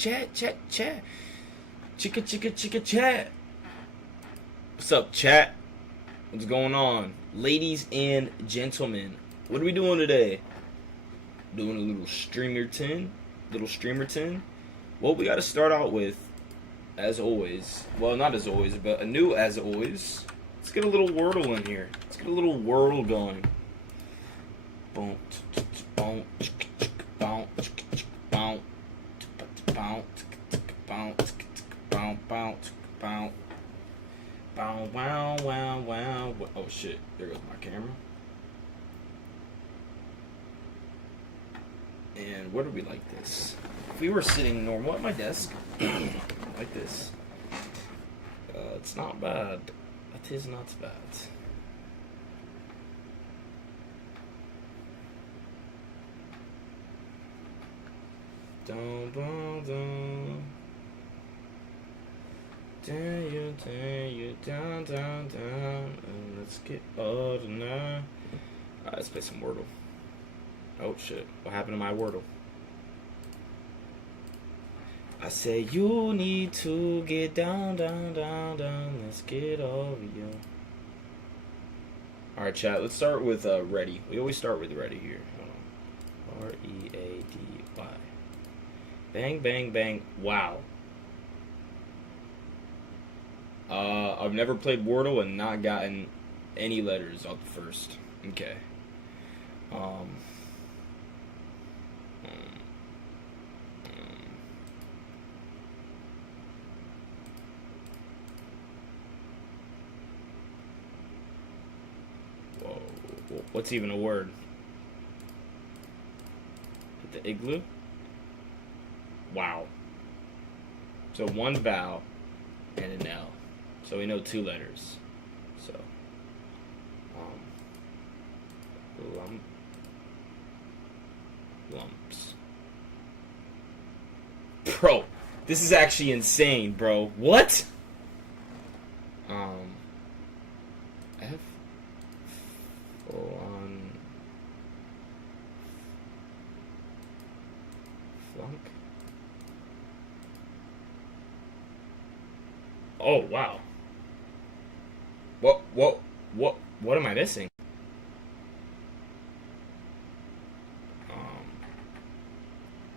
chat. Chicka, chat. What's up, chat? What's going on? Ladies and gentlemen, what are we doing today? Doing a little streamerton. Well, we got to start out with, as always, well, not as always, but a new as always. Let's get a little Wordle in here. Let's get a little Wordle going. Boom, boom, boom, boom, boom, boom, boom, boom. Bow, wow, wow, wow. Oh shit, there goes my camera. And what do we like this? If we were sitting normal at my desk, like this, it's not bad. It is not bad. Dun, dun, dun. Down, and let's get ordinary. Alright, let's play some Wordle. Oh shit, what happened to my Wordle? I say you need to get down, let's get over you. Alright chat, let's start with ready. We always start with ready here. R-E-A-D-Y. Bang, bang, bang. Wow. I've never played Wordle and not gotten any letters off the first. Okay. Whoa. What's even a word? The igloo? Wow. So one vowel and an L. So we know two letters. So, lumps. Bro, this is actually insane, bro. What? F. Full on. Flunk. Oh, wow. What am I missing?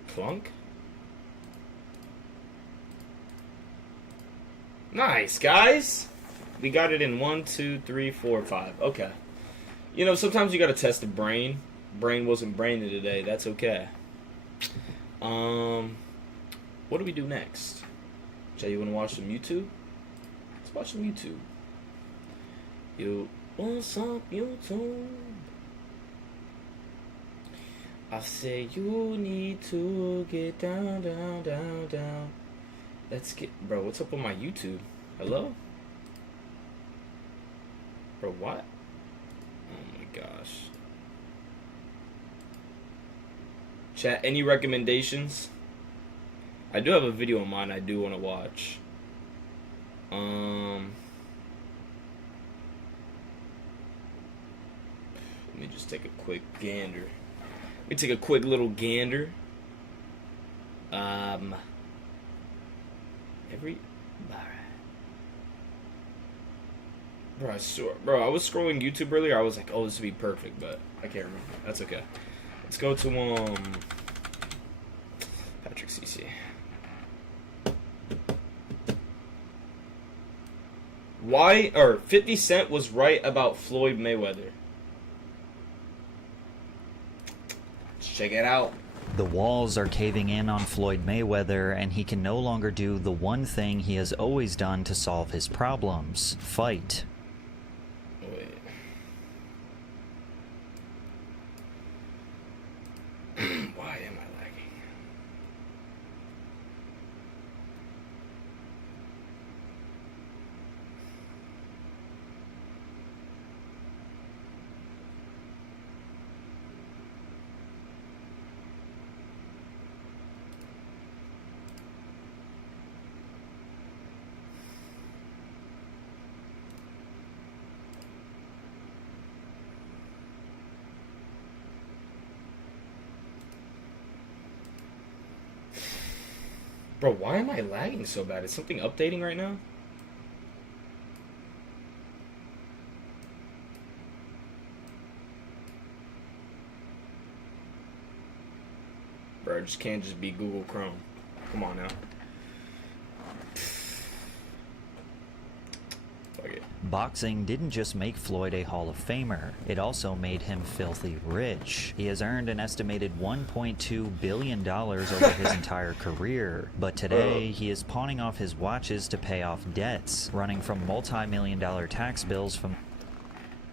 Clunk? Nice, guys! We got it in 1, 2, 3, 4, 5. Okay. You know, sometimes you gotta test the brain. Brain wasn't braining today. That's okay. What do we do next? Jay, you wanna watch some YouTube? Let's watch some YouTube. What's up, YouTube? I say you need to get down. Let's get... Bro, what's up with my YouTube? Hello? Bro, what? Oh my gosh. Chat, any recommendations? I do have a video of mine I do want to watch. Let me just take a quick gander. Let me take a quick little gander. Bro, I was scrolling YouTube earlier. I was like, oh, this would be perfect, but I can't remember. That's okay. Let's go to Patrick CC. Why, or 50 Cent was right about Floyd Mayweather. Let's check it out. The walls are caving in on Floyd Mayweather, and he can no longer do the one thing he has always done to solve his problems: fight. Wait. Why am I lagging? Bro, why am I lagging so bad? Is something updating right now? Bro, it just can't just be Google Chrome. Come on now. Fuck it. Boxing didn't just make Floyd a Hall of Famer, it also made him filthy rich. He has earned an estimated $1.2 billion over his entire career, but today he is pawning off his watches to pay off debts, running from multi-million-dollar tax bills from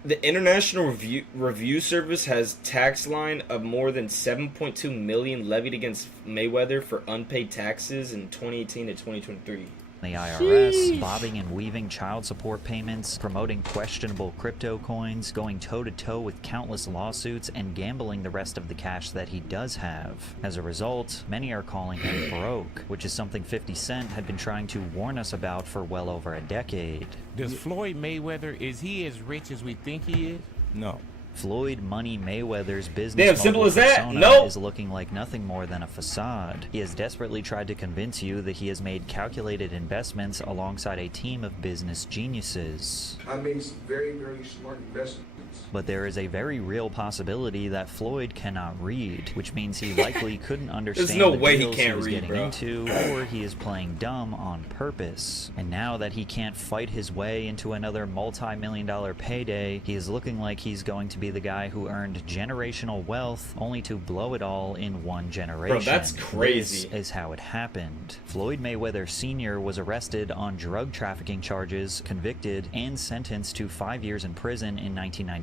The International Review Service has tax line of more than 7.2 million levied against Mayweather for unpaid taxes in 2018 to 2023. the IRS, Sheesh. bobbing and weaving child support payments, promoting questionable crypto coins, going toe-to-toe with countless lawsuits, and gambling the rest of the cash that he does have. As a result, many are calling him broke, which is something 50 Cent had been trying to warn us about for well over a decade. Does Floyd Mayweather, is he as rich as we think he is? No. Floyd Money Mayweather's business Damn, simple mogul as that. persona Nope. is looking like nothing more than a facade. He has desperately tried to convince you that he has made calculated investments alongside a team of business geniuses. I made some very, very smart investments. But there is a very real possibility that Floyd cannot read, which means he likely couldn't understand no the way he deals can't was read, getting bro. into, or he is playing dumb on purpose. And now that he can't fight his way into another multi-million-dollar payday, he is looking like he's going to be the guy who earned generational wealth only to blow it all in one generation. that's crazy. This is how it happened. Floyd Mayweather Sr. was arrested on drug trafficking charges, convicted, and sentenced to 5 years in prison in 1993.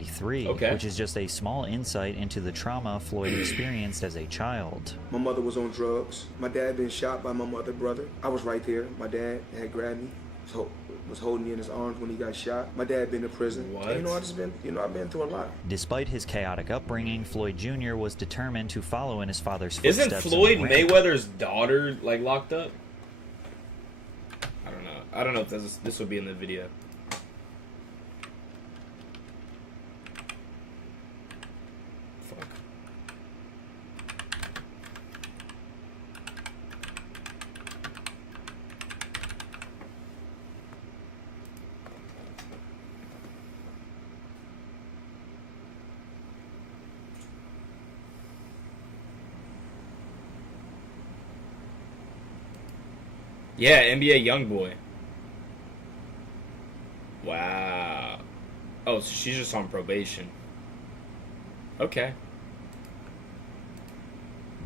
Okay. Which is just a small insight into the trauma Floyd experienced as a child. My mother was on drugs. My dad been shot by my mother brother. I was right there. My dad had grabbed me, was holding me in his arms when he got shot. My dad been in prison. What? And, I've been through a lot. Despite his chaotic upbringing, Floyd Jr. was determined to follow in his father's Isn't footsteps. Floyd and win. Mayweather's daughter like locked up? I don't know if this would be in the video. Fuck. Yeah, NBA YoungBoy. Wow. Oh, so she's just on probation. Okay.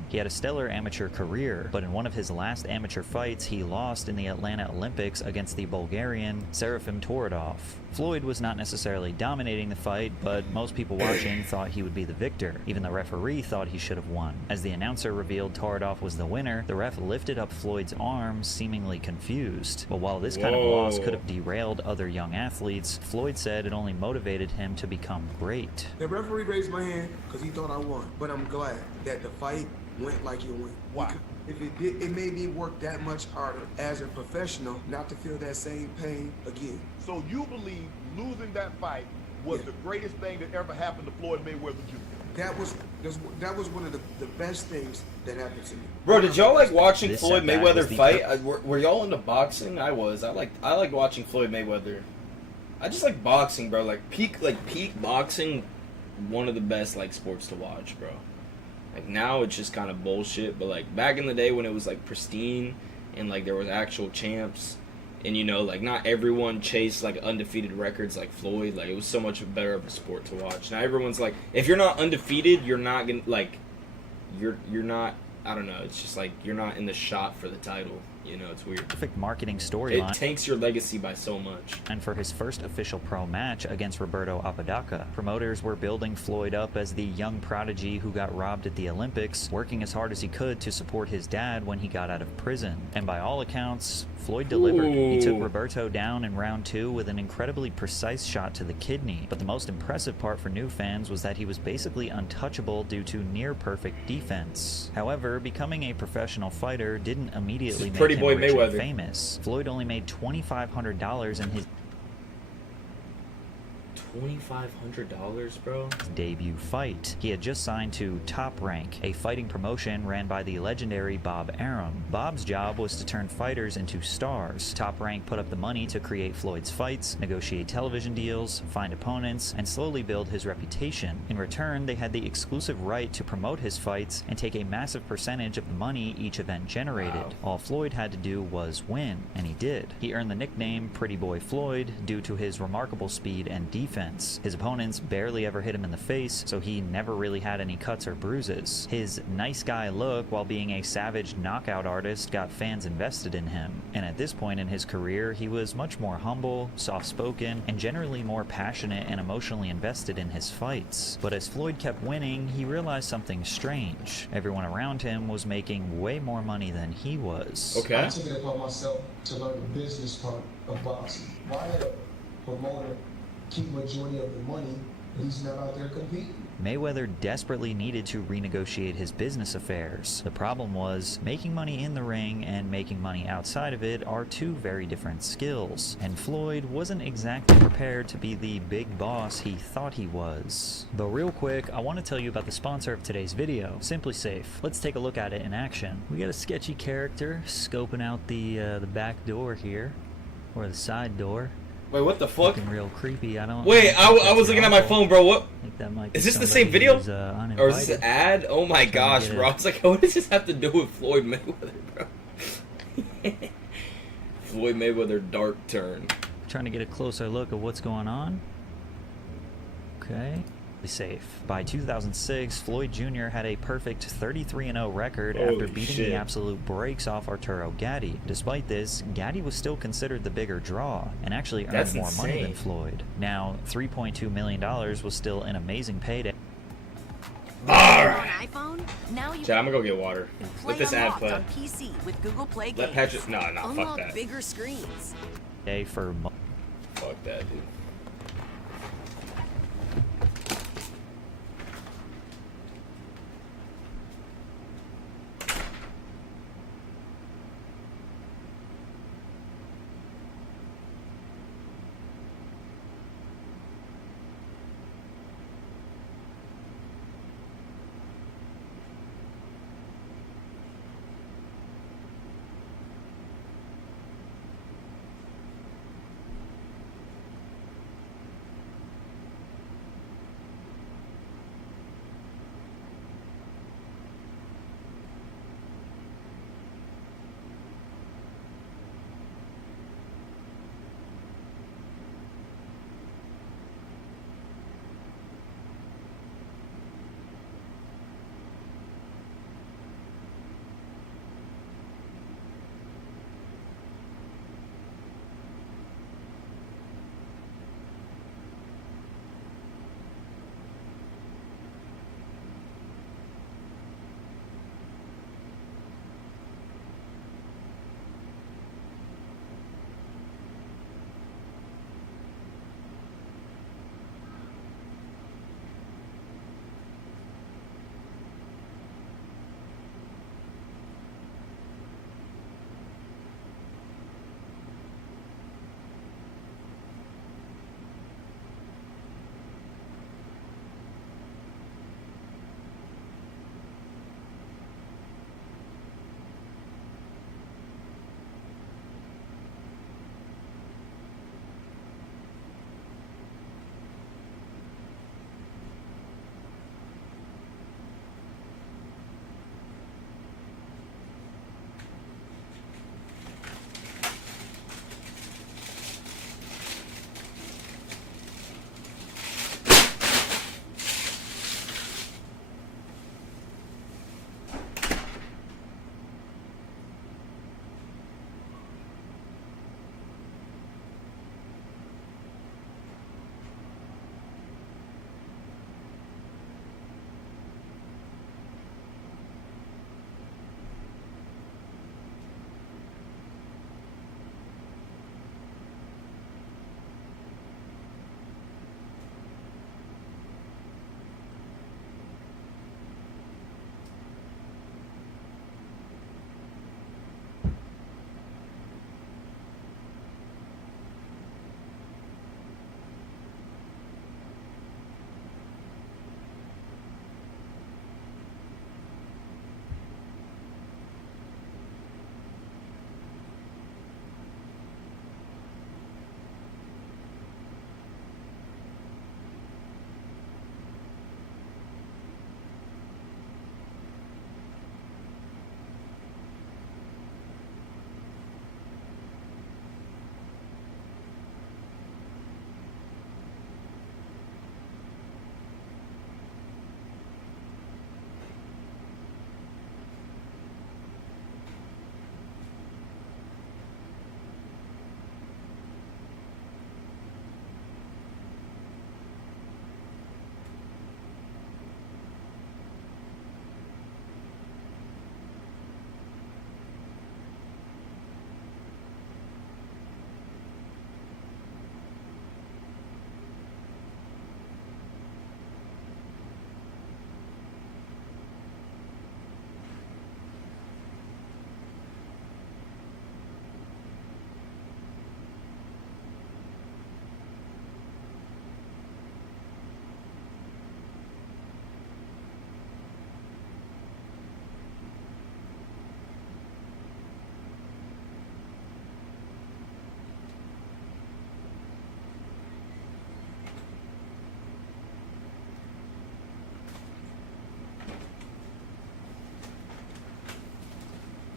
He had a stellar amateur career, but in one of his last amateur fights, he lost in the Atlanta Olympics against the Bulgarian Serafim Torodov. Floyd was not necessarily dominating the fight, but most people watching thought he would be the victor. Even the referee thought he should have won. As the announcer revealed Torodov was the winner, the ref lifted up Floyd's arms, seemingly confused. But while this kind of loss could have derailed other young athletes, Floyd said it only motivated him to become great. The referee raised my hand because he thought I won. But I'm glad that the fight went like it went. Why? If it did, it made me work that much harder as a professional not to feel that same pain again. So you believe losing that fight was Yeah. the greatest thing that ever happened to Floyd Mayweather Jr.? That was one of the best things that happened to me. Bro, did y'all like watching This Floyd setback Mayweather was the fight? Were y'all into boxing? I was. I liked watching Floyd Mayweather. I just like boxing, bro. Like peak boxing, one of the best like sports to watch, bro. Like now it's just kind of bullshit, but like back in the day when it was like pristine and like there was actual champs, and you know like not everyone chased like undefeated records like Floyd. Like it was so much better of a sport to watch. Now everyone's like, if you're not undefeated, you're not gonna like, you're not. I don't know. It's just like you're not in the shot for the title. You know, it's weird. Perfect marketing It storyline. tanks your legacy by so much. And for his first official pro match against Roberto Apodaca, promoters were building Floyd up as the young prodigy who got robbed at the Olympics, working as hard as he could to support his dad when he got out of prison. And by all accounts, Floyd delivered. He took Ooh. Roberto down in round 2 with an incredibly precise shot to the kidney. But the most impressive part for new fans was that he was basically untouchable due to near-perfect defense. However, becoming a professional fighter didn't immediately This is make Pretty him Boy rich and Mayweather. famous. Floyd only made $2,500 in his $2,500, bro. Debut fight. He had just signed to Top Rank, a fighting promotion ran by the legendary Bob Arum. Bob's job was to turn fighters into stars. Top Rank put up the money to create Floyd's fights, negotiate television deals, find opponents, and slowly build his reputation. In return, they had the exclusive right to promote his fights and take a massive percentage of the money each event generated. Wow. All Floyd had to do was win, and he did. He earned the nickname Pretty Boy Floyd due to his remarkable speed and defense. His opponents barely ever hit him in the face, so he never really had any cuts or bruises. His nice guy look while being a savage knockout artist got fans invested in him, and at this point in his career, he was much more humble, soft-spoken, and generally more passionate and emotionally invested in his fights. But as Floyd kept winning, he realized something strange. Everyone around him was making way more money than he was. Okay. I took it upon myself to learn the business part of boxing. Why let a promoter keep majority of the money and he's not out there competing? Mayweather desperately needed to renegotiate his business affairs. The problem was, making money in the ring and making money outside of it are two very different skills, and Floyd wasn't exactly prepared to be the big boss he thought he was. But real quick, I want to tell you about the sponsor of today's video, Simply Safe. Let's take a look at it in action. We got a sketchy character scoping out the back door here, or the side door. Wait, what the fuck? Looking real creepy. I don't. Wait, I think was that's looking at my normal. phone, bro. What? I think that might Is be this the somebody same video? who's, Or is this uninvited. an ad? Oh my gosh, get bro. I it. was like, what does this have to do with Floyd Mayweather, bro? Floyd Mayweather dark turn. Trying to get a closer look at what's going on. Okay. Safe. By 2006, Floyd Jr. had a perfect 33-0 record after Holy beating shit. the absolute brakes off Arturo Gatti. Despite this, Gatti was still considered the bigger draw and actually earned That's more money than insane. Floyd. Now, $3.2 million was still an amazing payday. Alright. iPhone? Now you Chat, I'm gonna go get water. can Let this ad Unlocked play. on PC with Google Play Let Games. Patrick. No, fuck Unlock that. bigger screens. For Fuck that, dude.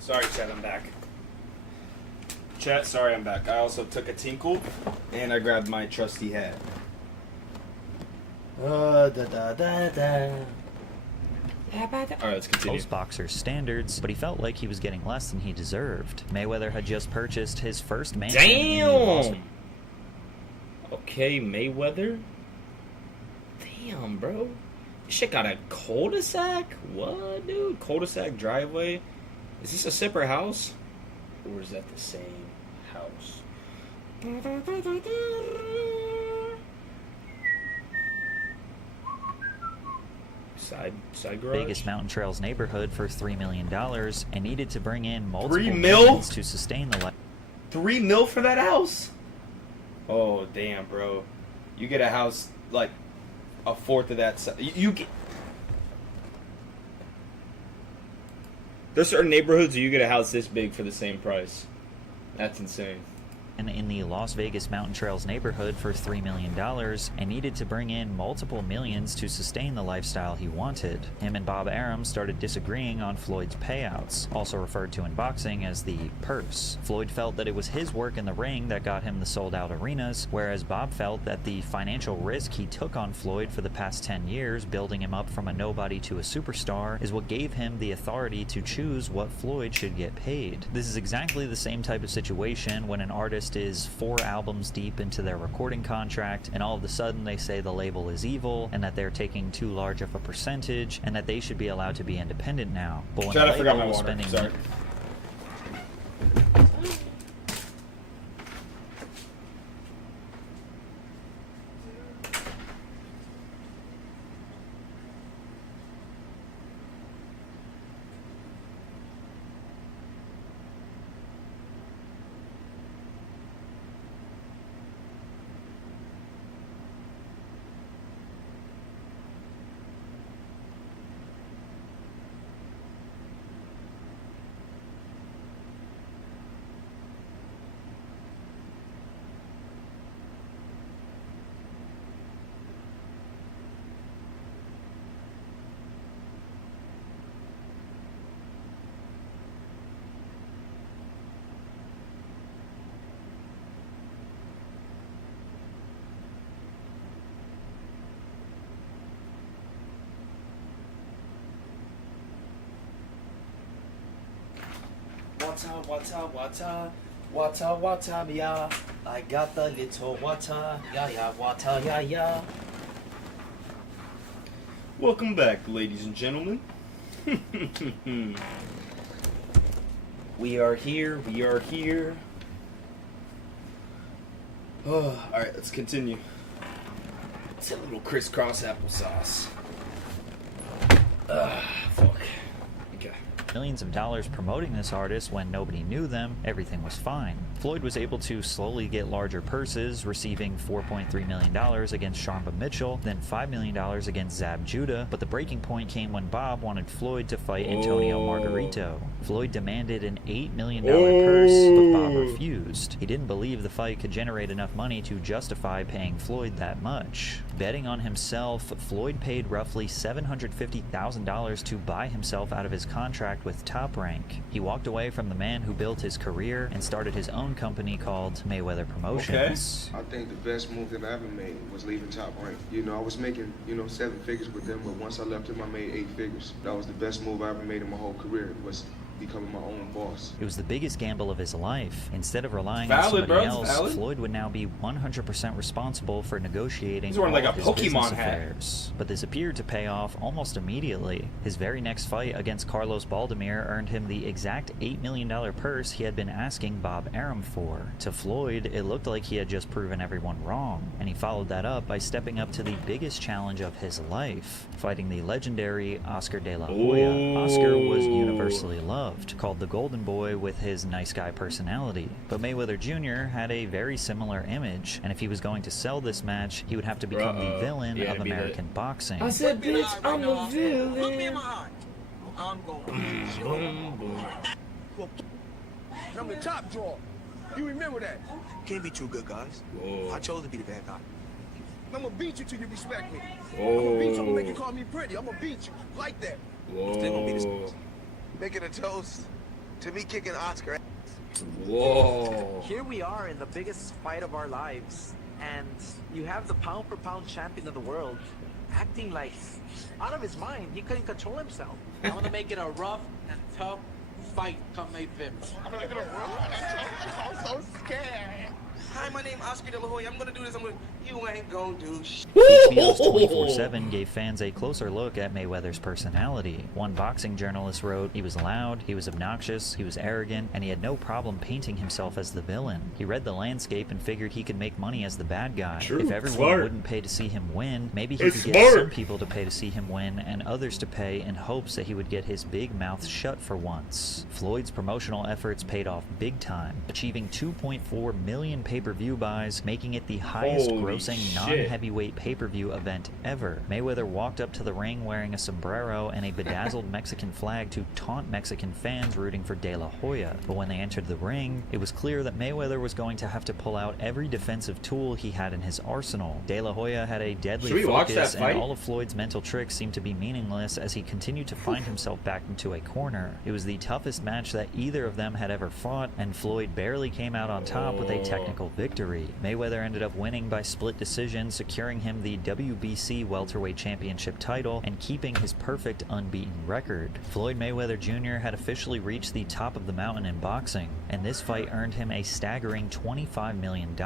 Sorry, Chat, I'm back. Chat, sorry, I'm back. I also took a tinkle, and I grabbed my trusty hat. Alright, let's continue. Most boxers' standards, but he felt like he was getting less than he deserved. Mayweather had just purchased his first mansion in the Las Damn! Okay, Mayweather? Damn, bro. This shit got a cul-de-sac? What, dude? Cul-de-sac driveway? Is this a separate house? Or is that the same house? Side garage? Vegas Mountain Trails neighborhood for $3 million and needed to bring in multiple $3 mil? millions to sustain the life. $3 mil for that house? Oh, damn, bro. You get a house like a fourth of that size. You get. There's certain neighborhoods where you get a house this big for the same price. That's insane. In the Las Vegas Mountain Trails neighborhood for $3 million and needed to bring in multiple millions to sustain the lifestyle he wanted. Him and Bob Arum started disagreeing on Floyd's payouts, also referred to in boxing as the purse. Floyd felt that it was his work in the ring that got him the sold-out arenas, whereas Bob felt that the financial risk he took on Floyd for the past 10 years, building him up from a nobody to a superstar, is what gave him the authority to choose what Floyd should get paid. This is exactly the same type of situation when an artist is 4 albums deep into their recording contract and all of a sudden they say the label is evil and that they're taking too large of a percentage and that they should be allowed to be independent now. But when Chad, the I forgot my label was water. spending Sorry. Wata, yeah. I got the little wata, yeah, wata, yeah. Welcome back, ladies and gentlemen. We are here. Oh, alright, let's continue. It's a little crisscross applesauce. Fuck. Okay. millions of dollars promoting this artist when nobody knew them, everything was fine. Floyd was able to slowly get larger purses, receiving $4.3 million against Sharmba Mitchell, then $5 million against Zab Judah, but the breaking point came when Bob wanted Floyd to fight Antonio Margarito. Floyd demanded an $8 million purse, but Bob refused. He didn't believe the fight could generate enough money to justify paying Floyd that much. Betting on himself, Floyd paid roughly $750,000 to buy himself out of his contract with Top Rank. He walked away from the man who built his career and started his own company called Mayweather Promotions. I think the best move that I ever made was leaving Top Rank. You know, I was making, 7 figures with them, but once I left them, I made 8 figures. That was the best move I ever made in my whole career, was becoming my own boss. It was the biggest gamble of his life. Instead of relying Valid, on somebody bro. else, Valid. Floyd would now be 100% responsible for negotiating He's wearing all like of a his Pokemon business hat. affairs. But this appeared to pay off almost immediately. His very next fight against Carlos Baldemir earned him the exact $8 million purse he had been asking Bob Arum for. To Floyd, it looked like he had just proven everyone wrong, and he followed that up by stepping up to the biggest challenge of his life, fighting the legendary Oscar de la Hoya. Oscar was universally loved, called the Golden Boy with his nice guy personality. But Mayweather Jr. had a very similar image, and if he was going to sell this match, he would have to become the villain Yeah, of be American boxing. I said, bitch, I'm the villain. I'm the top drawer. You remember that? Can't be two good guys. Whoa. I chose to be the bad guy. I'm gonna beat you till you respect me. Whoa. I'm gonna beat you. I'm gonna make you call me pretty. I'm gonna beat you like that. Still gonna be the Whoa. Making a toast to me kicking Oscar. Whoa. Here we are in the biggest fight of our lives, and you have the pound-for-pound champion of the world acting like out of his mind. He couldn't control himself. I'm gonna make it a rough and tough fight come May 5th. I'm gonna make it a rough and tough. I'm so scared. Hi, my name Oscar De La Hoya. I'm gonna do this. You ain't gonna do shit. HBO's 24/7 gave fans a closer look at Mayweather's personality. One boxing journalist wrote, "He was loud, he was obnoxious, he was arrogant, and he had no problem painting himself as the villain. He read the landscape and figured he could make money as the bad guy. True. If everyone Smart. wouldn't pay to see him win, maybe he It's could get smart. some people to pay to see him win and others to pay in hopes that he would get his big mouth shut for once." Floyd's promotional efforts paid off big time, achieving 2.4 million pay-per-view buys, making it the highest Holy grossing shit. non-heavyweight pay-per-view event ever. Mayweather walked up to the ring wearing a sombrero and a bedazzled Mexican flag to taunt Mexican fans rooting for De La Hoya. But when they entered the ring, it was clear that Mayweather was going to have to pull out every defensive tool he had in his arsenal. De La Hoya had a deadly Should we watch focus, that fight? and all of Floyd's mental tricks seemed to be meaningless as he continued to find himself backed into a corner. It was the toughest match that either of them had ever fought, and Floyd barely came out on top with a technical victory. Mayweather ended up winning by split decision, securing him the WBC welterweight championship title and keeping his perfect unbeaten record. Floyd Mayweather Jr. had officially reached the top of the mountain in boxing, and this fight earned him a staggering $25 million.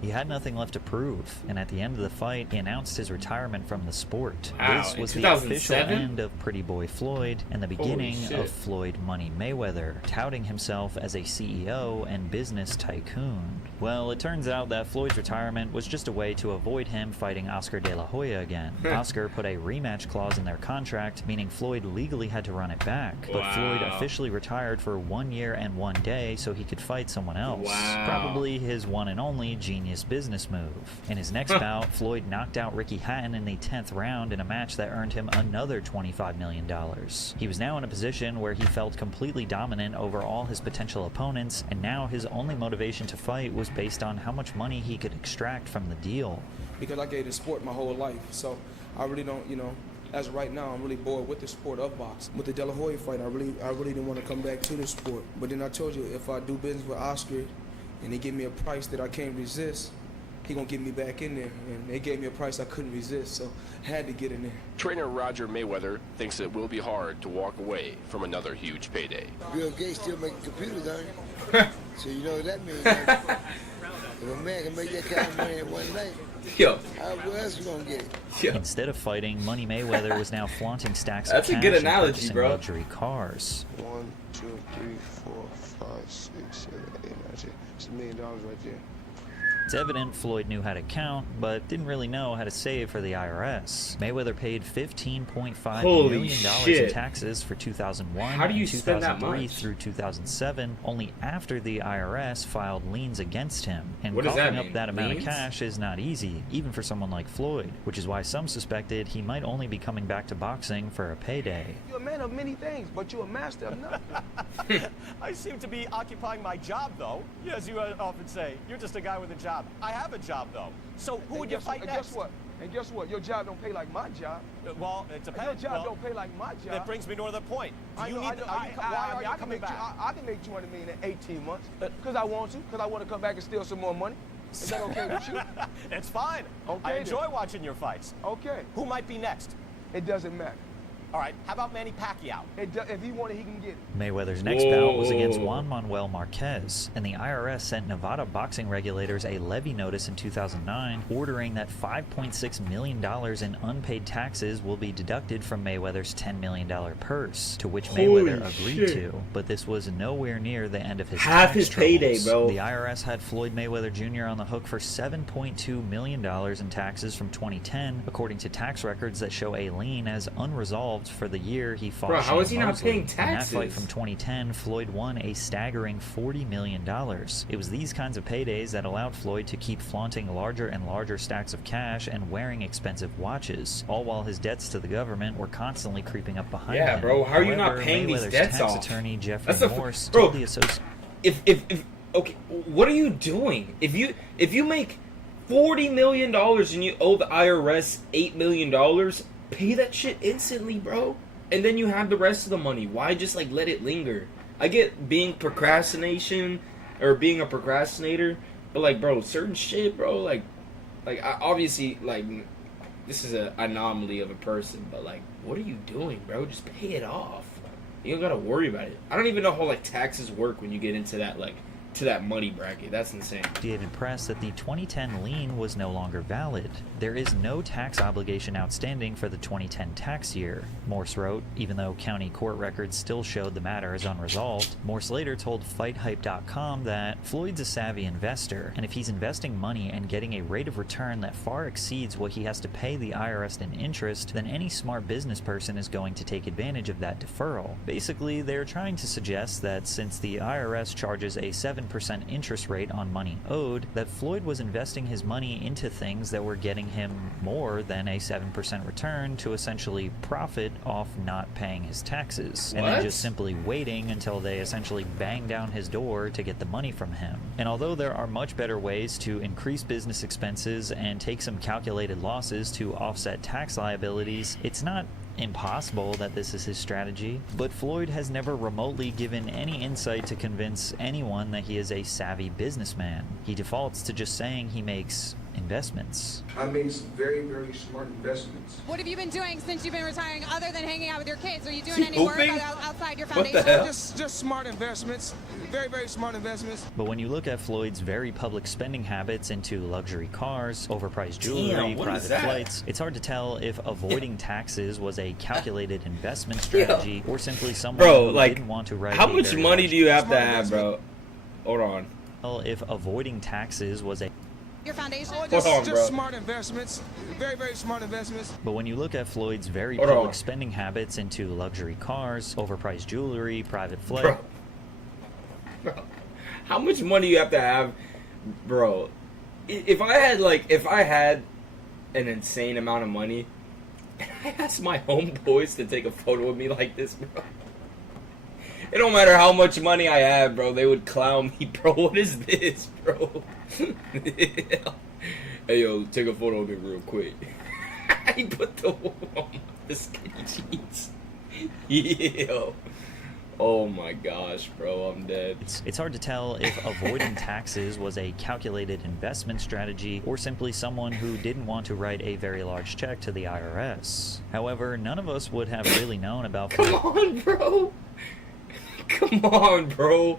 He had nothing left to prove, and at the end of the fight, he announced his retirement from the sport. Wow, This in was the official 2007? end of Pretty Boy Floyd and the beginning shit. of Floyd Money Mayweather, touting himself as a CEO and business tycoon. Well, it turns out that Floyd's retirement was just a way to avoid him fighting Oscar De La Hoya again. Oscar put a rematch clause in their contract, meaning Floyd legally had to run it back. But Floyd Wow. officially retired for 1 year and 1 day so he could fight someone else. Wow. Probably his one and only genius business move. In his next bout, Floyd knocked out Ricky Hatton in the 10th round in a match that earned him another $25 million. He was now in a position where he felt completely dominant over all his potential opponents, and now his only motivation to fight was based on how much money he could extract from the deal. Because I gave the sport my whole life. So I really don't, as of right now, I'm really bored with the sport of boxing. With the De La Hoya fight, I really didn't want to come back to the sport. But then I told you, if I do business with Oscar and they give me a price that I can't resist, he gonna get me back in there. And they gave me a price I couldn't resist, so I had to get in there. Trainer Roger Mayweather thinks it will be hard to walk away from another huge payday. Bill Gates still making computers, don't he? So you know what that means. Right? If a man can make that kind of money in one night, where else you gonna get it? Instead of fighting, Money Mayweather was now flaunting stacks of That's a cash good and analogy, purchasing bro. luxury cars. 1, 2, 3, 4, 5, 6, 7, 8, 9, 10. It's $1 million right there. It's evident Floyd knew how to count, but didn't really know how to save for the IRS. Mayweather paid $15.5 Holy million shit. in taxes for 2001 How do you and spend that 2003 much? through 2007, only after the IRS filed liens against him. And What does that coughing up mean? that amount Liens? of cash is not easy, even for someone like Floyd, which is why some suspected he might only be coming back to boxing for a payday. You're a man of many things, but you're a master of nothing. I seem to be occupying my job, though. As you often say, you're just a guy with a job. I have a job, though. So who would you fight next? And guess what? Your job don't pay like my job. Well, it depends. Your job don't pay like my job. That brings me to another point. Why are you coming back? I can make $200 million in 18 months. Because I want to. Because I want to come back and steal some more money. Is that okay with you? It's fine. Okay, I enjoy watching your fights. Okay. Who might be next? It doesn't matter. All right, how about Manny Pacquiao? If he wanted, he can get it. Mayweather's next bout was against Juan Manuel Marquez, and the IRS sent Nevada boxing regulators a levy notice in 2009 ordering that $5.6 million in unpaid taxes will be deducted from Mayweather's $10 million purse, to which Mayweather agreed to. But this was nowhere near the end of his Half tax his troubles. payday, bro. The IRS had Floyd Mayweather Jr. on the hook for $7.2 million in taxes from 2010, according to tax records that show a lien as unresolved for the year he fought Bro, how Shane is he not Mosley. paying In that taxes? fight from 2010, Floyd won a staggering $40 million. It was these kinds of paydays that allowed Floyd to keep flaunting larger and larger stacks of cash and wearing expensive watches, all while his debts to the government were constantly creeping up behind him. Yeah, bro, how are you not However, paying these Mayweather's debts tax off? attorney Jeffrey That's the Morse bro, told the Associated. If okay, what are you doing? If you make $40 million and you owe the IRS $8 million, pay that shit instantly, bro. And then you have the rest of the money. Why just let it linger? I get being procrastination or being a procrastinator, but like, bro, certain shit, bro, like I obviously, like, this is an anomaly of a person, but like, what are you doing, bro? Just pay it off. You don't gotta worry about it. I don't even know how like taxes work when you get into that, like, to that money bracket. That's insane. Associated Press that the 2010 lien was no longer valid. There is no tax obligation outstanding for the 2010 tax year, Morse wrote, even though county court records still showed the matter as unresolved. Morse later told FightHype.com that Floyd's a savvy investor, and if he's investing money and getting a rate of return that far exceeds what he has to pay the IRS in interest, then any smart business person is going to take advantage of that deferral. Basically, they're trying to suggest that since the IRS charges a 7% interest rate on money owed, that Floyd was investing his money into things that were getting him more than a 7% return to essentially profit off not paying his taxes, and then just simply waiting until they essentially bang down his door to get the money from him. And although there are much better ways to increase business expenses and take some calculated losses to offset tax liabilities, it's not impossible that this is his strategy, but Floyd has never remotely given any insight to convince anyone that he is a savvy businessman. He defaults to just saying he makes investments. I made some very, very smart investments. What have you been doing since you've been retiring other than hanging out with your kids? Are you doing any work outside your foundation? What the hell? Just smart investments. Very, very smart investments. But when you look at Floyd's very public spending habits into luxury cars, overpriced jewelry, private flights, it's hard to tell if avoiding taxes was a calculated investment strategy or simply someone who didn't want to write. How much money do you have to have, bro? Hold on. Well, if avoiding taxes was a your foundation? Just smart investments. Very, very smart investments. But when you look at Floyd's very public spending habits into luxury cars, overpriced jewelry, private flight. Bro, how much money you have to have, bro? If I had an insane amount of money, and I asked my homeboys to take a photo of me like this, bro, it don't matter how much money I had, bro, they would clown me, bro. What is this, bro? Hey, yo, take a photo of me real quick. He put the skinny jeans. Yo. Oh my gosh, bro, I'm dead. It's hard to tell if avoiding taxes was a calculated investment strategy or simply someone who didn't want to write a very large check to the IRS. However, none of us would have really known about... Come on, bro. Come on, bro.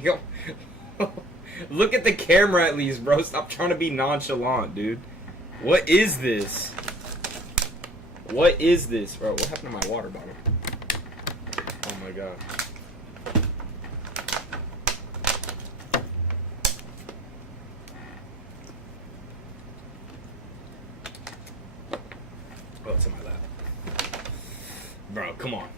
Yo. Look at the camera at least, bro. Stop trying to be nonchalant, dude. What is this? What is this, bro? What happened to my water bottle? Oh my god. Oh, it's in my lap. Bro, come on.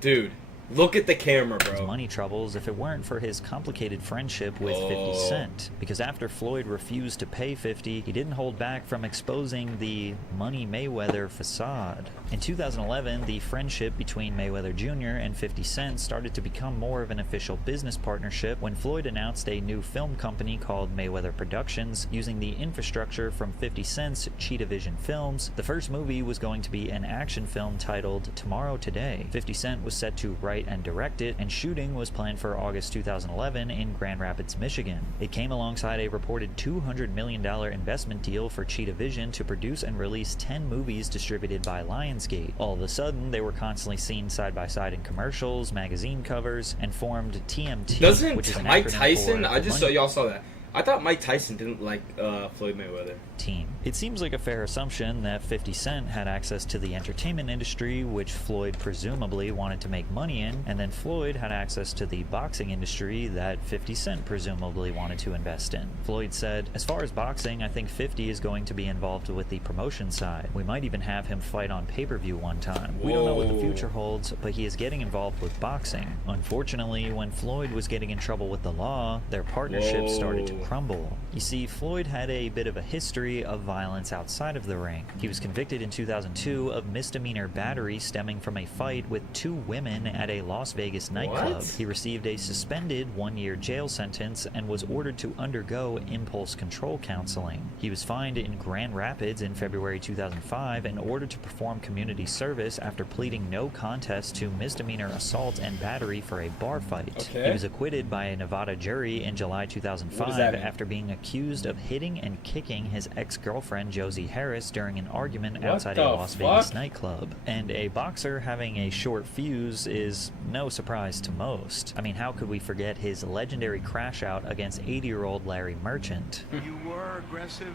Dude. Look at the camera, bro. Money troubles if it weren't for his complicated friendship with 50 Cent. Because after Floyd refused to pay 50, he didn't hold back from exposing the Money Mayweather facade. In 2011, the friendship between Mayweather Jr. and 50 Cent started to become more of an official business partnership when Floyd announced a new film company called Mayweather Productions, using the infrastructure from 50 Cent's Cheetah Vision Films. The first movie was going to be an action film titled Tomorrow Today. 50 Cent was set to write and direct it, and shooting was planned for August 2011 in Grand Rapids, Michigan. It came alongside a reported $200 million investment deal for Cheetah Vision to produce and release 10 movies distributed by Lionsgate. All of a sudden, they were constantly seen side by side in commercials, magazine covers, and formed TMT, which is an Mike acronym Tyson? for I just saw y'all saw that. I thought Mike Tyson didn't like Floyd Mayweather. Team. It seems like a fair assumption that 50 Cent had access to the entertainment industry, which Floyd presumably wanted to make money in, and then Floyd had access to the boxing industry that 50 Cent presumably wanted to invest in. Floyd said, "As far as boxing, I think 50 is going to be involved with the promotion side. We might even have him fight on pay-per-view one time. We don't know what the future holds, but he is getting involved with boxing." Unfortunately, when Floyd was getting in trouble with the law, their partnership started to crumble. You see, Floyd had a bit of a history of violence outside of the ring. He was convicted in 2002 of misdemeanor battery stemming from a fight with 2 women at a Las Vegas nightclub. What? He received a suspended 1-year jail sentence and was ordered to undergo impulse control counseling. He was fined in Grand Rapids in February 2005 and ordered to perform community service after pleading no contest to misdemeanor assault and battery for a bar fight. Okay. He was acquitted by a Nevada jury in July What does 2005 that mean? after being accused of hitting and kicking his ex-girlfriend Josie Harris during an argument What outside the a Las Vegas fuck? nightclub. And a boxer having a short fuse is no surprise to most. I mean, how could we forget his legendary crash out against 80-year-old Larry Merchant? You were aggressive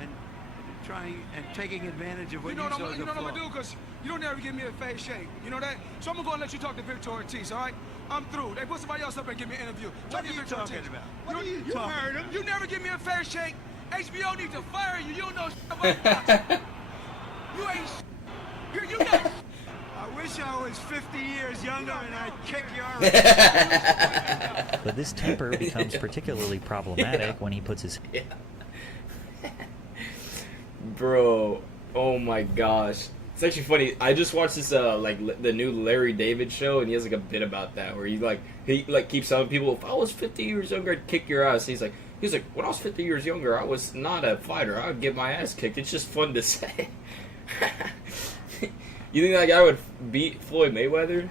and trying and taking advantage of what You know what I'm saw gonna do? Because you don't ever give me a face shake. You know that? So I'm gonna go and let you talk to Victor Ortiz, all right? I'm through. They put somebody else up and give me an interview. What are you talking about? What are you talking heard him. about? You never give me a fair shake. HBO needs to fire you. You don't know shit about boxing. You ain't you not. I wish I was 50 years younger and I'd kick your ass. But this temper becomes particularly problematic when he puts his Bro, oh my gosh. It's actually funny. I just watched this like the new Larry David show, and he has like a bit about that where he keeps telling people, if I was 50 years younger, I'd kick your ass. He's like, when I was 50 years younger, I was not a fighter. I would get my ass kicked. It's just fun to say. You think that guy would beat Floyd Mayweather?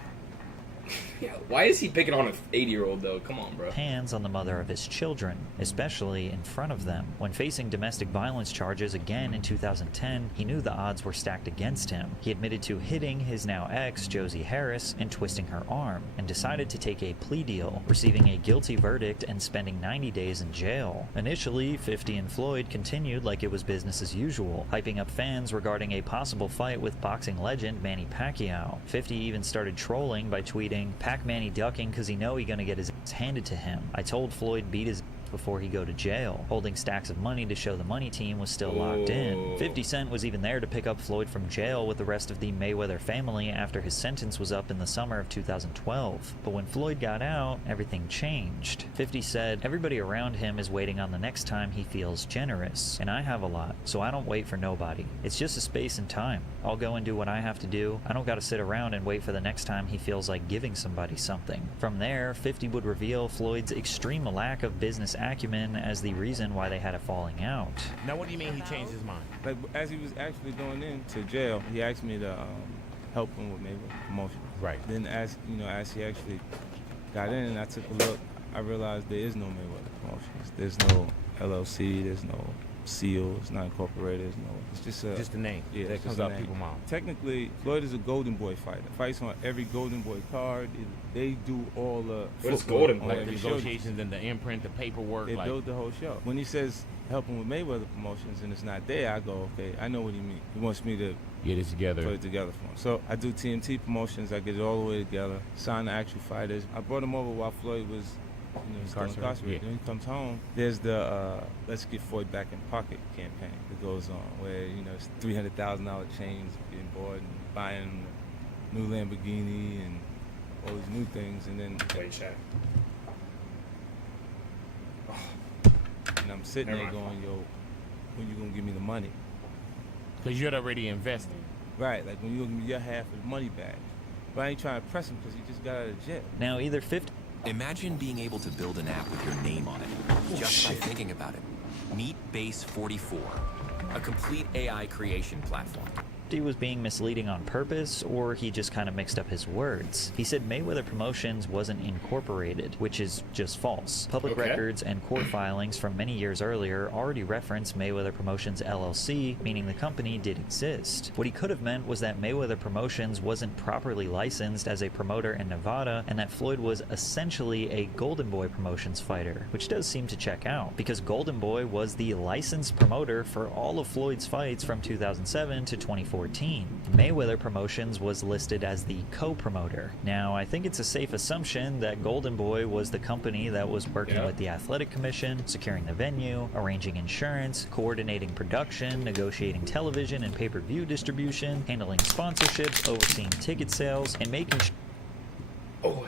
Yeah, why is he picking on an 80-year-old though? Come on, bro. hands on the mother of his children, especially in front of them. When facing domestic violence charges again in 2010, he knew the odds were stacked against him. He admitted to hitting his now ex, Josie Harris, and twisting her arm, and decided to take a plea deal, receiving a guilty verdict and spending 90 days in jail. Initially, 50 and Floyd continued like it was business as usual, hyping up fans regarding a possible fight with boxing legend Manny Pacquiao. 50 even started trolling by tweeting, "Pac Manny ducking because he know he gonna get his ass handed to him. I told Floyd beat his before he go to jail," holding stacks of money to show the money team was still locked in. 50 Cent was even there to pick up Floyd from jail with the rest of the Mayweather family after his sentence was up in the summer of 2012. But when Floyd got out, everything changed. 50 said, "Everybody around him is waiting on the next time he feels generous, and I have a lot, so I don't wait for nobody. It's just a space and time. I'll go and do what I have to do. I don't gotta sit around and wait for the next time he feels like giving somebody something." From there, 50 would reveal Floyd's extreme lack of business acumen as the reason why they had a falling out. Now, what do you mean he changed his mind? Like, as he was actually going into jail, he asked me to help him with Mayweather promotion. Right. Then, as he actually got in and I took a look, I realized there is no Mayweather promotions. There's no LLC. There's no seal. It's not incorporated. It's just a name. Yeah, that comes out people's mouth. Technically, Floyd is a Golden Boy fighter. Fights on every Golden Boy card. They do all the. What is Golden Boy? Like the negotiations and the imprint, the paperwork. They built the whole show. When he says helping with Mayweather promotions and it's not there, I go, okay, I know what he means. He wants me to get it together. Put it together for him. So I do TNT promotions. I get it all the way together. Sign the actual fighters. I brought him over while Floyd was. Still incarcerated. When he comes home, there's the Let's Get Floyd Back in Pocket campaign that goes on, where it's $300,000 chains getting bought and buying a new Lamborghini and all these new things, and then and I'm sitting there going, "Yo, when you gonna give me the money?" Because you're already invested. Right, like when you gonna give me your half of the money back. But I ain't trying to press him because he just got out of jail. Now either 50. Imagine being able to build an app with your name on it, just by thinking about it. Meet Base 44, a complete AI creation platform. He was being misleading on purpose, or he just kind of mixed up his words. He said Mayweather Promotions wasn't incorporated, which is just false. Public records and court filings from many years earlier already reference Mayweather Promotions LLC, meaning the company did exist. What he could have meant was that Mayweather Promotions wasn't properly licensed as a promoter in Nevada, and that Floyd was essentially a Golden Boy Promotions fighter, which does seem to check out, because Golden Boy was the licensed promoter for all of Floyd's fights from 2007 to 2014. Mayweather Promotions was listed as the co-promoter. Now, I think it's a safe assumption that Golden Boy was the company that was working with the Athletic Commission, securing the venue, arranging insurance, coordinating production, negotiating television and pay-per-view distribution, handling sponsorships, overseeing ticket sales, and making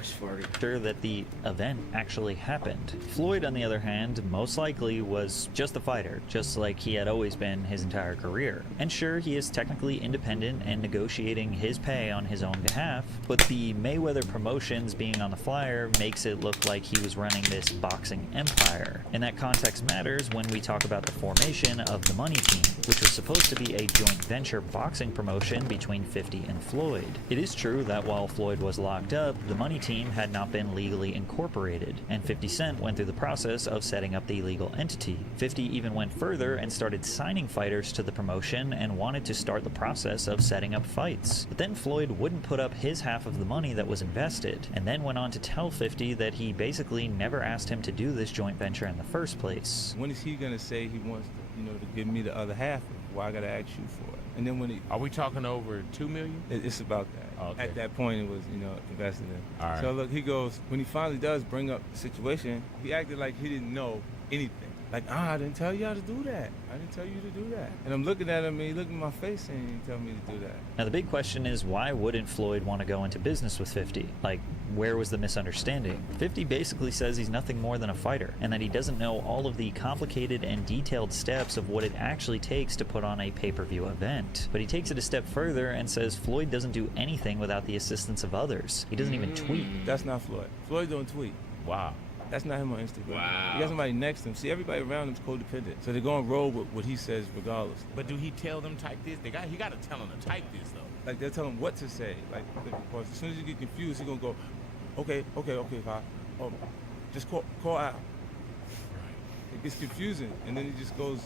sure that the event actually happened. Floyd, on the other hand, most likely was just a fighter, just like he had always been his entire career. And sure, he is technically independent and negotiating his pay on his own behalf, but the Mayweather Promotions being on the flyer makes it look like he was running this boxing empire. And that context matters when we talk about the formation of the Money Team, which was supposed to be a joint venture boxing promotion between 50 and Floyd. It is true that while Floyd was locked up, the Money Team had not been legally incorporated, and 50 Cent went through the process of setting up the legal entity. 50 even went further and started signing fighters to the promotion and wanted to start the process of setting up fights. But then Floyd wouldn't put up his half of the money that was invested, and then went on to tell 50 that he basically never asked him to do this joint venture in the first place. When is he gonna say he wants to, to give me the other half? Why I gotta ask you for it? And then when he, are we talking over $2 million? It's about that. Oh, okay. At that point, it was invested in. All right. So look, he goes, when he finally does bring up the situation, he acted like he didn't know anything. Like, I didn't tell you how to do that. I didn't tell you to do that. And I'm looking at him, and he looked in my face, and he didn't tell me to do that. Now the big question is, why wouldn't Floyd want to go into business with 50? Like, where was the misunderstanding? 50 basically says he's nothing more than a fighter, and that he doesn't know all of the complicated and detailed steps of what it actually takes to put on a pay-per-view event. But he takes it a step further and says Floyd doesn't do anything without the assistance of others. He doesn't even tweet. That's not Floyd. Floyd don't tweet. Wow. That's not him on Instagram. Wow. He got somebody next to him. See, everybody around him is codependent. So they're going to roll with what he says regardless. But do he tell them type this? He got to tell them to type this, though. Like, they'll tell him what to say. Like, because as soon as you get confused, he's going to go, okay, fine. Oh, just call out. It gets confusing, and then he just goes,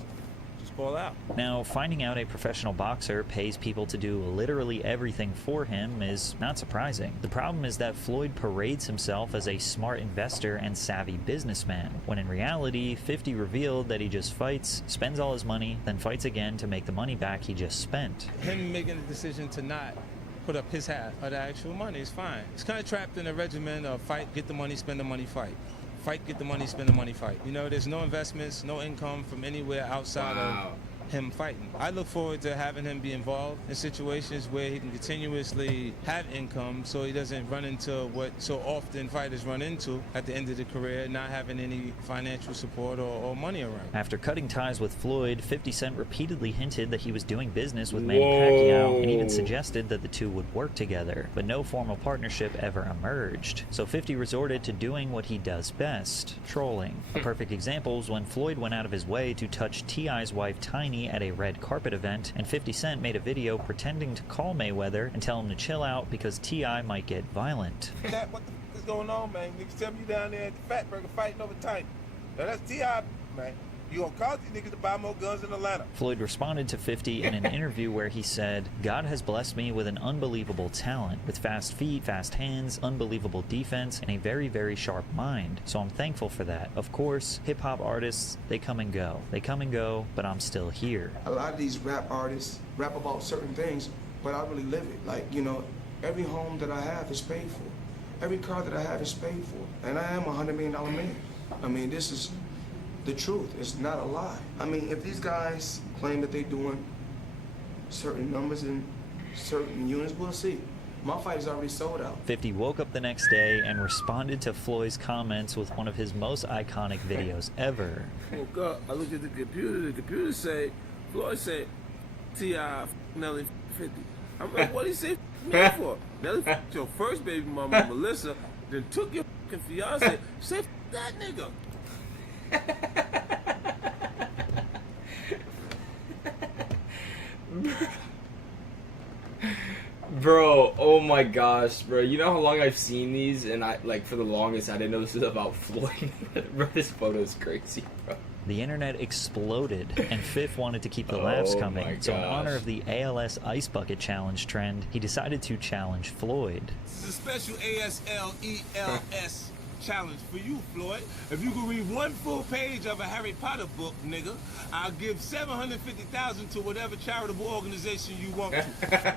just call out. Now, finding out a professional boxer pays people to do literally everything for him is not surprising. The problem is that Floyd parades himself as a smart investor and savvy businessman, when in reality, 50 revealed that he just fights, spends all his money, then fights again to make the money back he just spent. Him making the decision to not put up his half of the actual money is fine. He's kind of trapped in a regimen of fight, get the money, spend the money, fight. Fight, get the money, spend the money, fight. There's no investments, no income from anywhere outside of him fighting. I look forward to having him be involved in situations where he can continuously have income so he doesn't run into what so often fighters run into at the end of the career, not having any financial support or money around. After cutting ties with Floyd, 50 Cent repeatedly hinted that he was doing business with Manny Pacquiao and even suggested that the two would work together, but no formal partnership ever emerged. So 50 resorted to doing what he does best, trolling. A perfect example is when Floyd went out of his way to touch T.I.'s wife Tiny at a red carpet event, and 50 Cent made a video pretending to call Mayweather and tell him to chill out because T.I. might get violent. What the f is going on, man? Niggas tell me you down there at the Fatburger fighting over Tiny. Now that's T.I., man. You gonna cause these niggas to buy more guns in Atlanta. Floyd responded to 50 in an interview where he said, "God has blessed me with an unbelievable talent, with fast feet, fast hands, unbelievable defense, and a very, very sharp mind. So I'm thankful for that. Of course, hip-hop artists, they come and go. They come and go, but I'm still here." A lot of these rap artists rap about certain things, but I really live it. Like, every home that I have is paid for. Every car that I have is paid for. And I am a $100 million man. I mean, this is the truth. It's not a lie. I mean, if these guys claim that they're doing certain numbers in certain units, we'll see. My fight is already sold out. 50 woke up the next day and responded to Floyd's comments with one of his most iconic videos ever. Woke up, I looked at the computer say, Floyd said, T.I. Nelly 50. I'm like, what did he say me for? Nelly your first baby mama, Melissa, then took your fiance, say that nigga. Bro, oh my gosh, bro. You know how long I've seen these, and for the longest I didn't know this was about Floyd. Bro, this photo is crazy, bro. The internet exploded, and Fifth wanted to keep the laughs coming. So in honor of the ALS Ice Bucket Challenge trend, he decided to challenge Floyd. This is a special ASLELS challenge for you, Floyd. If you can read one full page of a Harry Potter book, nigga, I'll give $750,000 to whatever charitable organization you want to.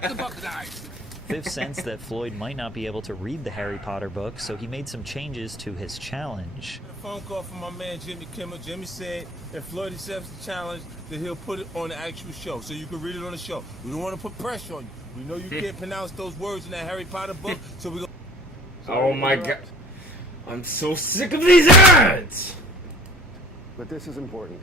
The bucket of ice. Fifth sensed that Floyd might not be able to read the Harry Potter book, so he made some changes to his challenge. A phone call from my man Jimmy Kimmel. Jimmy said if Floyd accepts the challenge, then he'll put it on the actual show, so you can read it on the show. We don't want to put pressure on you. We know you can't pronounce those words in that Harry Potter book, so we're going to Oh my god. I'm so sick of these ads! But this is important.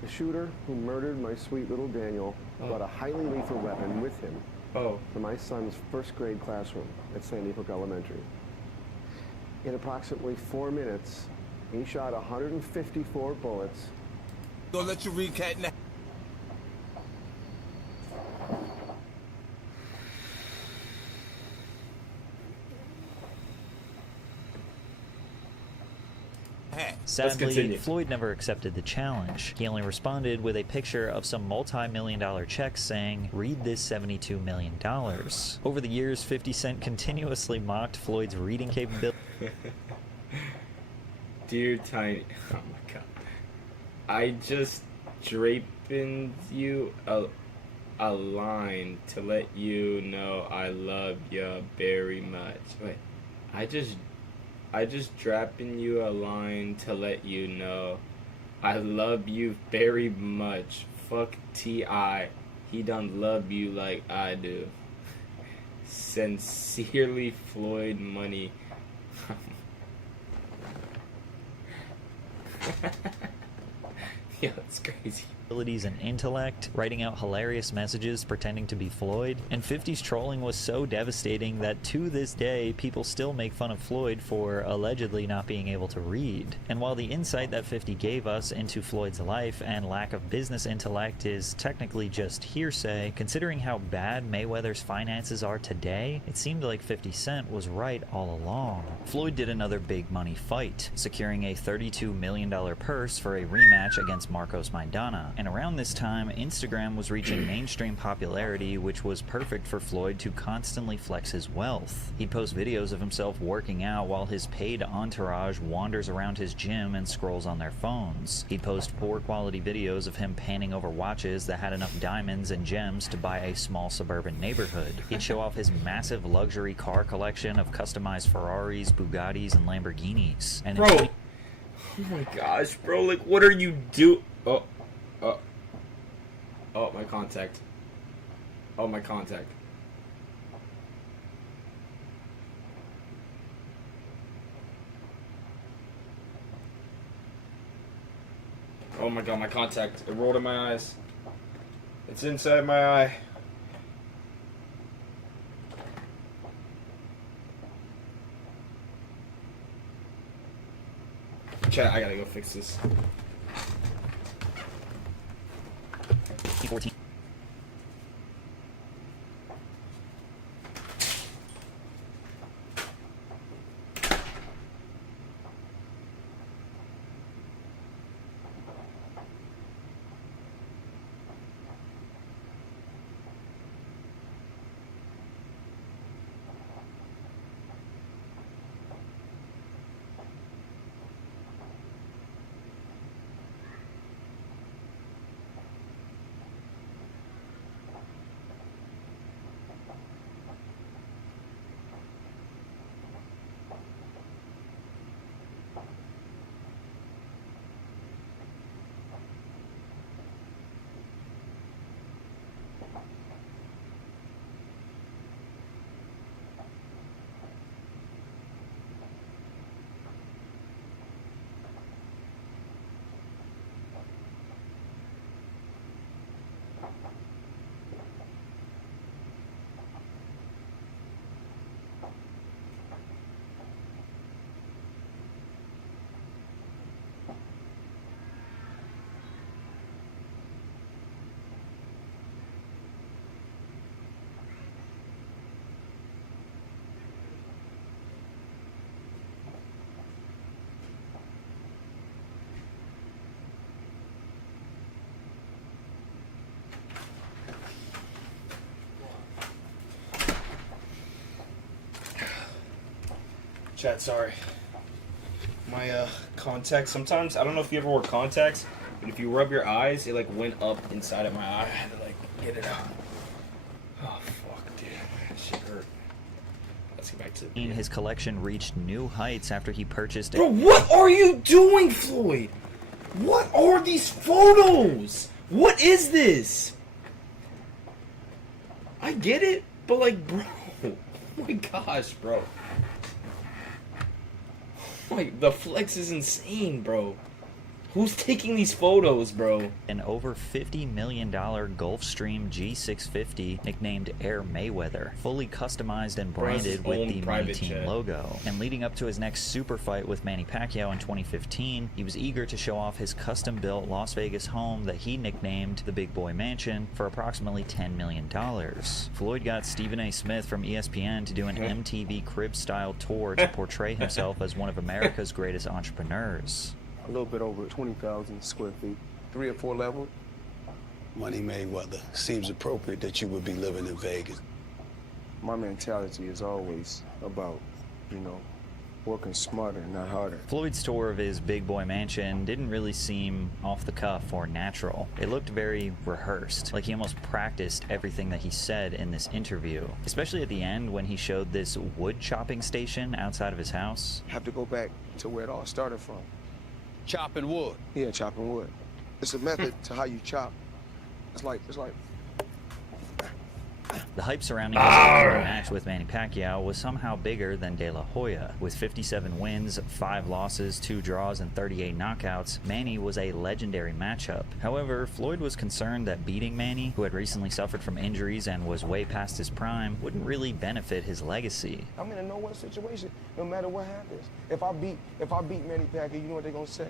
The shooter who murdered my sweet little Daniel brought a highly lethal weapon with him to my son's first grade classroom at Sandy Hook Elementary. In approximately 4 minutes, he shot 154 bullets. Gonna let you read Cat now. Sadly, Floyd never accepted the challenge. He only responded with a picture of some multi-million-dollar checks saying, "Read this $72 million." Over the years, 50 Cent continuously mocked Floyd's reading capability. Dear Tiny, oh my god. I just draping you a line to let you know I love you very much. Wait, I just dropping you a line to let you know I love you very much. Fuck T.I. He don't love you like I do. Sincerely, Floyd Money. Yeah, that's crazy. And intellect, writing out hilarious messages pretending to be Floyd, and 50's trolling was so devastating that to this day people still make fun of Floyd for allegedly not being able to read. And while the insight that 50 gave us into Floyd's life and lack of business intellect is technically just hearsay, considering how bad Mayweather's finances are today, it seemed like 50 Cent was right all along. Floyd did another big money fight, securing a $32 million purse for a rematch against Marcos Maidana. And around this time, Instagram was reaching mainstream popularity, which was perfect for Floyd to constantly flex his wealth. He'd post videos of himself working out while his paid entourage wanders around his gym and scrolls on their phones. He'd post poor quality videos of him panning over watches that had enough diamonds and gems to buy a small suburban neighborhood. He'd show off his massive luxury car collection of customized Ferraris, Bugattis, and Lamborghinis. And bro, oh my gosh, bro, like, what are you doing? Oh, my contact. Oh, my contact. Oh my god, my contact. It rolled in my eyes. It's inside my eye. Chat, I gotta go fix this. 14. Chat, sorry. My contacts, sometimes, I don't know if you ever wore contacts, but if you rub your eyes, it like went up inside of my eye. I had to like get it out. Oh fuck, dude. That shit hurt. Let's get back to the His collection reached new heights after he purchased Bro, what are you doing, Floyd? What are these photos? What is this? I get it, but like, bro. Oh my gosh, bro. Like, the flex is insane, bro. Who's taking these photos, bro? An over $50 million Gulfstream G650 nicknamed Air Mayweather, fully customized and branded with the Money Team logo. And leading up to his next super fight with Manny Pacquiao in 2015, he was eager to show off his custom-built Las Vegas home that he nicknamed the Big Boy Mansion for approximately $10 million. Floyd got Stephen A. Smith from ESPN to do an MTV Cribs-style tour to portray himself as one of America's greatest entrepreneurs. A little bit over 20,000 square feet. 3 or 4 levels. Money Mayweather, seems appropriate that you would be living in Vegas. My mentality is always about, working smarter, not harder. Floyd's tour of his Big Boy Mansion didn't really seem off the cuff or natural. It looked very rehearsed, like he almost practiced everything that he said in this interview, especially at the end when he showed this wood chopping station outside of his house. Have to go back to where it all started from. Chopping wood. Yeah, chopping wood. It's a method to how you chop. It's like. The hype surrounding his match with Manny Pacquiao was somehow bigger than De La Hoya. With 57 wins, 5 losses, 2 draws, and 38 knockouts, Manny was a legendary matchup. However, Floyd was concerned that beating Manny, who had recently suffered from injuries and was way past his prime, wouldn't really benefit his legacy. I'm in a no-win situation, no matter what happens. If I beat Manny Pacquiao, you know what they're gonna say?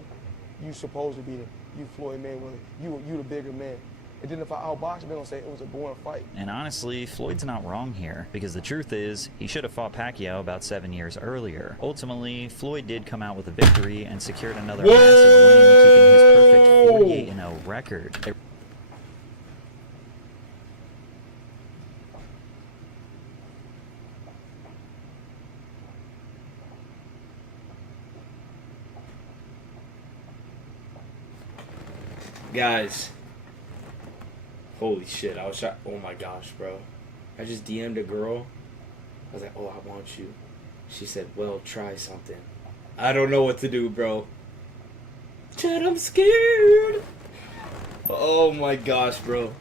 You supposed to be you Floyd Mayweather. You the bigger man. And then if I outbox him, they're gonna say it was a boring fight. And honestly, Floyd's not wrong here, because the truth is, he should have fought Pacquiao about 7 years earlier. Ultimately, Floyd did come out with a victory and secured another massive win, keeping his perfect 48-0 record. Guys. Holy shit, I was shocked. Oh my gosh, bro. I just DM'd a girl. I was like, oh, I want you. She said, well, try something. I don't know what to do, bro. Chad, I'm scared. Oh my gosh, bro.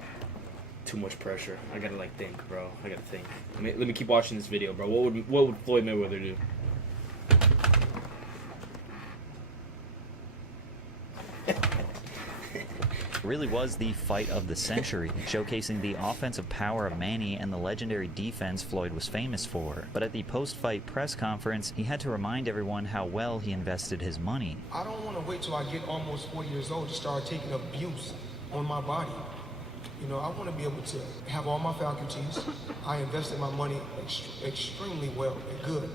Too much pressure. I gotta think, bro. I gotta think. Let me keep watching this video, bro. What would Floyd Mayweather do? Really was the fight of the century, showcasing the offensive power of Manny and the legendary defense Floyd was famous for. But at the post-fight press conference, he had to remind everyone how well he invested his money. I don't want to wait till I get almost 40 years old to start taking abuse on my body. I want to be able to have all my faculties. I invested my money extremely well and good.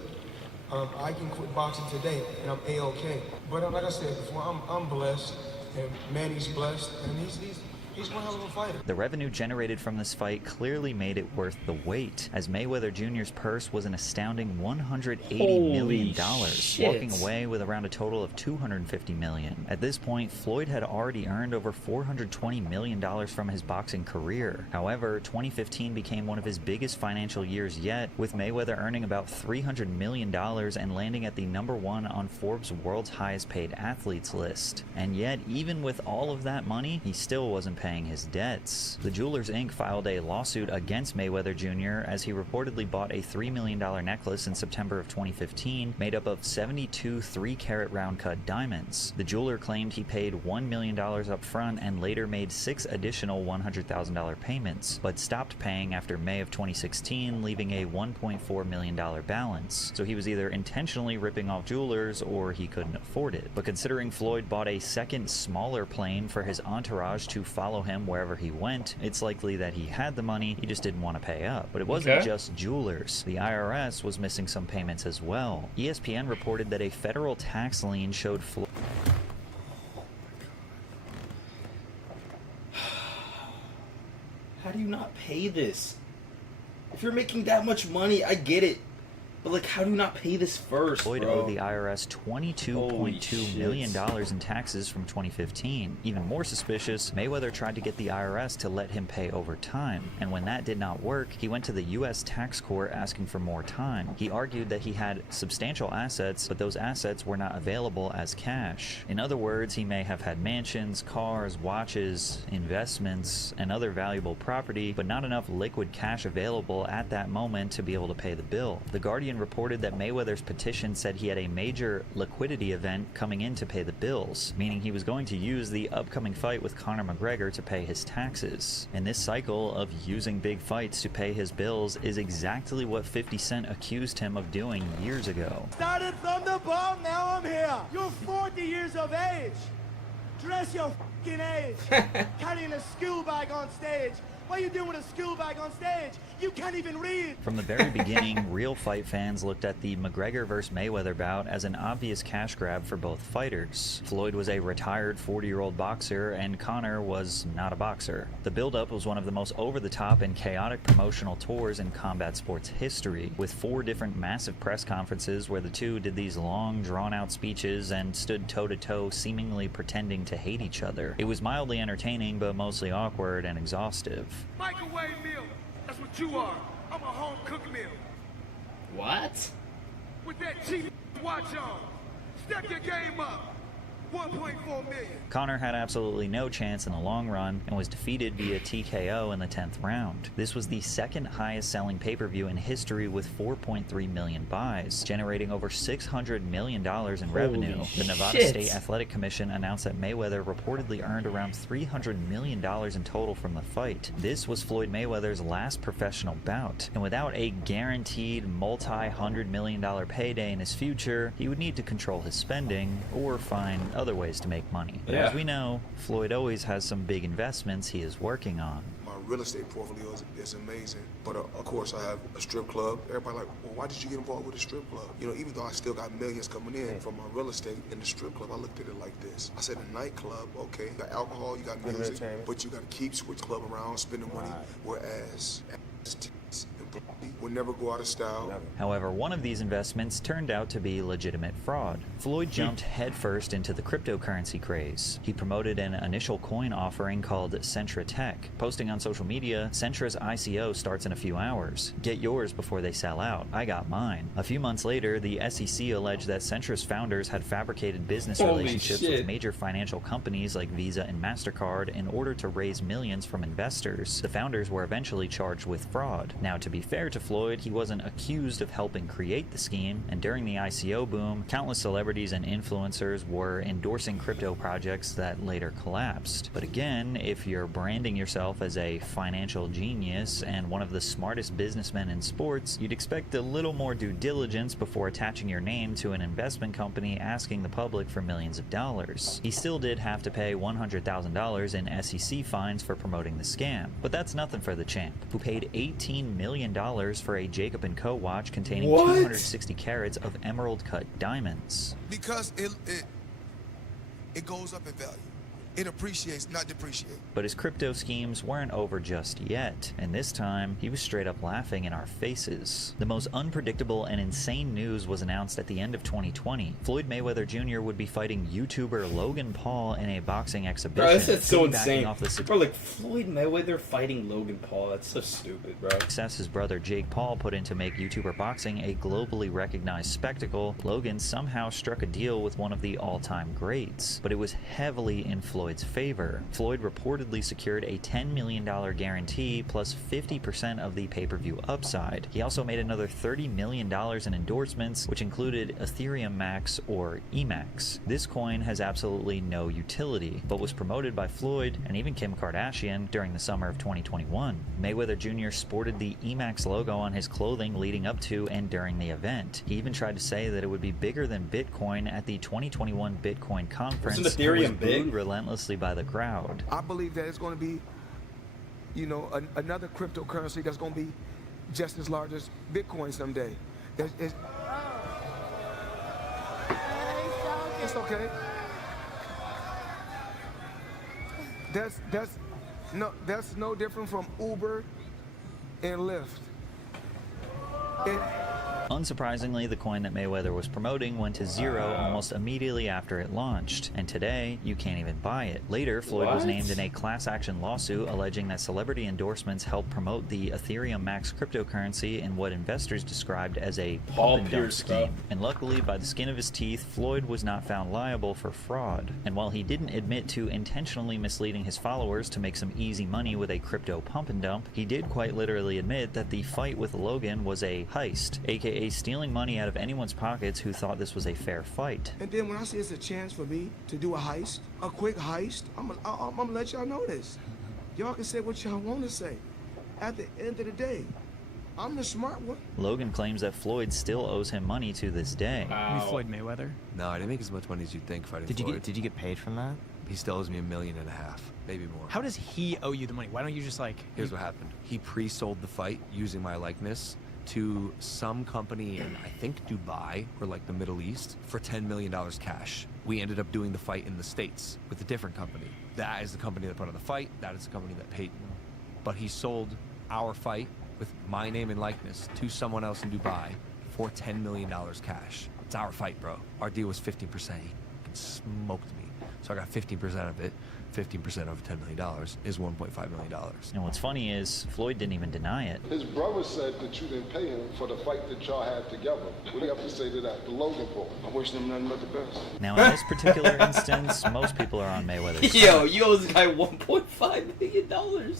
I can quit boxing today and I'm A-okay. But like I said before, I'm blessed. And Manny's blessed, and he's one hell of a fighter. The revenue generated from this fight clearly made it worth the wait, as Mayweather Jr.'s purse was an astounding $180 million, walking away with around a total of $250 million. At this point, Floyd had already earned over $420 million from his boxing career. However, 2015 became one of his biggest financial years yet, with Mayweather earning about $300 million and landing at the #1 on Forbes' world's highest paid athletes list. And yet, even with all of that money, he still wasn't paying his debts. The Jewelers Inc. filed a lawsuit against Mayweather Jr. as he reportedly bought a $3 million necklace in September of 2015 made up of 72 3-carat round-cut diamonds. The jeweler claimed he paid $1 million up front and later made 6 additional $100,000 payments, but stopped paying after May of 2016, leaving a $1.4 million balance. So he was either intentionally ripping off jewelers or he couldn't afford it. But considering Floyd bought a second, smaller plane for his entourage to follow him wherever he went, it's likely that he had the money, he just didn't want to pay up. But it wasn't just jewelers. The IRS was missing some payments as well. ESPN reported that a federal tax lien showed Floyd. How do you not pay this? If you're making that much money, I get it. But how do you not pay this first, Floyd bro? owed the IRS $22.2 million in taxes from 2015. Even more suspicious, Mayweather tried to get the IRS to let him pay over time. And when that did not work, he went to the U.S. tax court asking for more time. He argued that he had substantial assets, but those assets were not available as cash. In other words, he may have had mansions, cars, watches, investments, and other valuable property, but not enough liquid cash available at that moment to be able to pay the bill. The Guardian Guardian reported that Mayweather's petition said he had a major liquidity event coming in to pay the bills, meaning he was going to use the upcoming fight with Conor McGregor to pay his taxes. And this cycle of using big fights to pay his bills is exactly what 50 Cent accused him of doing years ago. Started from the bottom, now I'm here. You're 40 years of age. Dress your f***ing age. Carrying a school bag on stage. What are you doing with a school bag on stage? You can't even read. From the very beginning, real fight fans looked at the McGregor vs. Mayweather bout as an obvious cash grab for both fighters. Floyd was a retired 40-year-old boxer, and Conor was not a boxer. The build-up was one of the most over-the-top and chaotic promotional tours in combat sports history, with 4 different massive press conferences where the two did these long, drawn-out speeches and stood toe-to-toe, seemingly pretending to hate each other. It was mildly entertaining, but mostly awkward and exhaustive. Microwave meal. That's what you are. I'm a home-cooked meal. What? With that cheap watch on. Step your game up. 1.4 million. Conor had absolutely no chance in the long run and was defeated via TKO in the 10th round. This was the second highest selling pay-per-view in history with 4.3 million buys, generating over $600 million in revenue. The Nevada State Athletic Commission announced that Mayweather reportedly earned around $300 million in total from the fight. This was Floyd Mayweather's last professional bout, and without a guaranteed multi-$100 million payday in his future, he would need to control his spending or find other ways to make money. But as we know, Floyd always has some big investments he is working on. My real estate portfolio is amazing, but of course I have a strip club. Everybody like, well, why did you get involved with a strip club? You know, even though I still got millions coming in from my real estate in the strip club, I looked at it like this. I said, a nightclub, okay, you got alcohol, you got music, but you got to keep switch club around, spending money, whereas would never go out of style. However, one of these investments turned out to be legitimate fraud. Floyd jumped headfirst into the cryptocurrency craze. He promoted an initial coin offering called Centra Tech, posting on social media, "Centra's ICO starts in a few hours. Get yours before they sell out. I got mine." A few months later, the SEC alleged that Centra's founders had fabricated business relationships with major financial companies like Visa and MasterCard in order to raise millions from investors. The founders were eventually charged with fraud. Now, to be fair to Floyd, he wasn't accused of helping create the scheme, and during the ICO boom, countless celebrities and influencers were endorsing crypto projects that later collapsed. But again, if you're branding yourself as a financial genius and one of the smartest businessmen in sports, you'd expect a little more due diligence before attaching your name to an investment company asking the public for millions of dollars. He still did have to pay $100,000 in SEC fines for promoting the scam, but that's nothing for the champ, who paid $18 million for a Jacob & Co. watch containing 260 carats of emerald-cut diamonds. Because it goes up in value. It appreciates, not depreciates. But his crypto schemes weren't over just yet, and this time, he was straight up laughing in our faces. The most unpredictable and insane news was announced at the end of 2020. Floyd Mayweather Jr. would be fighting YouTuber Logan Paul in a boxing exhibition. Bro, this is so insane. Off the bro, like Floyd Mayweather fighting Logan Paul, that's so stupid, bro. Success his brother Jake Paul put in to make YouTuber boxing a globally recognized spectacle, Logan somehow struck a deal with one of the all-time greats, but it was heavily in Floyd's favor. Floyd reportedly secured a $10 million guarantee plus 50% of the pay-per-view upside. He also made another $30 million in endorsements, which included Ethereum Max or EMAX. This coin has absolutely no utility, but was promoted by Floyd and even Kim Kardashian during the summer of 2021. Mayweather Jr. sported the EMAX logo on his clothing leading up to and during the event. He even tried to say that it would be bigger than Bitcoin at the 2021 Bitcoin conference. Wasn't Ethereum big? Relentlessly by the crowd. I believe that it's going to be, you know, another cryptocurrency that's going to be just as large as Bitcoin someday. It's okay. That's no different from Uber and Lyft. Unsurprisingly, the coin that Mayweather was promoting went to zero almost immediately after it launched, and today, you can't even buy it. Later, Floyd was named in a class action lawsuit alleging that celebrity endorsements helped promote the Ethereum Max cryptocurrency in what investors described as a pump and dump scheme. And luckily, by the skin of his teeth, Floyd was not found liable for fraud. And while he didn't admit to intentionally misleading his followers to make some easy money with a crypto pump and dump, he did quite literally admit that the fight with Logan was a heist, aka aka stealing money out of anyone's pockets who thought this was a fair fight. And then when I see it's a chance for me to do a heist, a quick heist, I'm gonna let y'all know this. Y'all can say what y'all want to say. At the end of the day, I'm the smart one. Logan claims that Floyd still owes him money to this day. You mean Floyd Mayweather? No, I didn't make as much money as you'd think fighting Did Floyd. you get paid from that? He still owes me $1.5 million, maybe more. How does he owe you the money? Why don't you just like... Here's what happened. He pre-sold the fight using my likeness to some company in, I think, Dubai or like the Middle East for $10 million cash. We ended up doing the fight in the States with a different company. That is the company that put on the fight. That is the company that paid me. But he sold our fight with my name and likeness to someone else in Dubai for $10 million cash. It's our fight, bro. Our deal was 15%. He smoked me. So I got 15% of it. 15% of $10 million is $1.5 million. And what's funny is Floyd didn't even deny it. His brother said that you didn't pay him for the fight that y'all had together. What do you have to say to that? The Logan boy. I wish them nothing but the best. Now, in this particular instance, most people are on Mayweather's side. Yo, you owe this guy $1.5 million.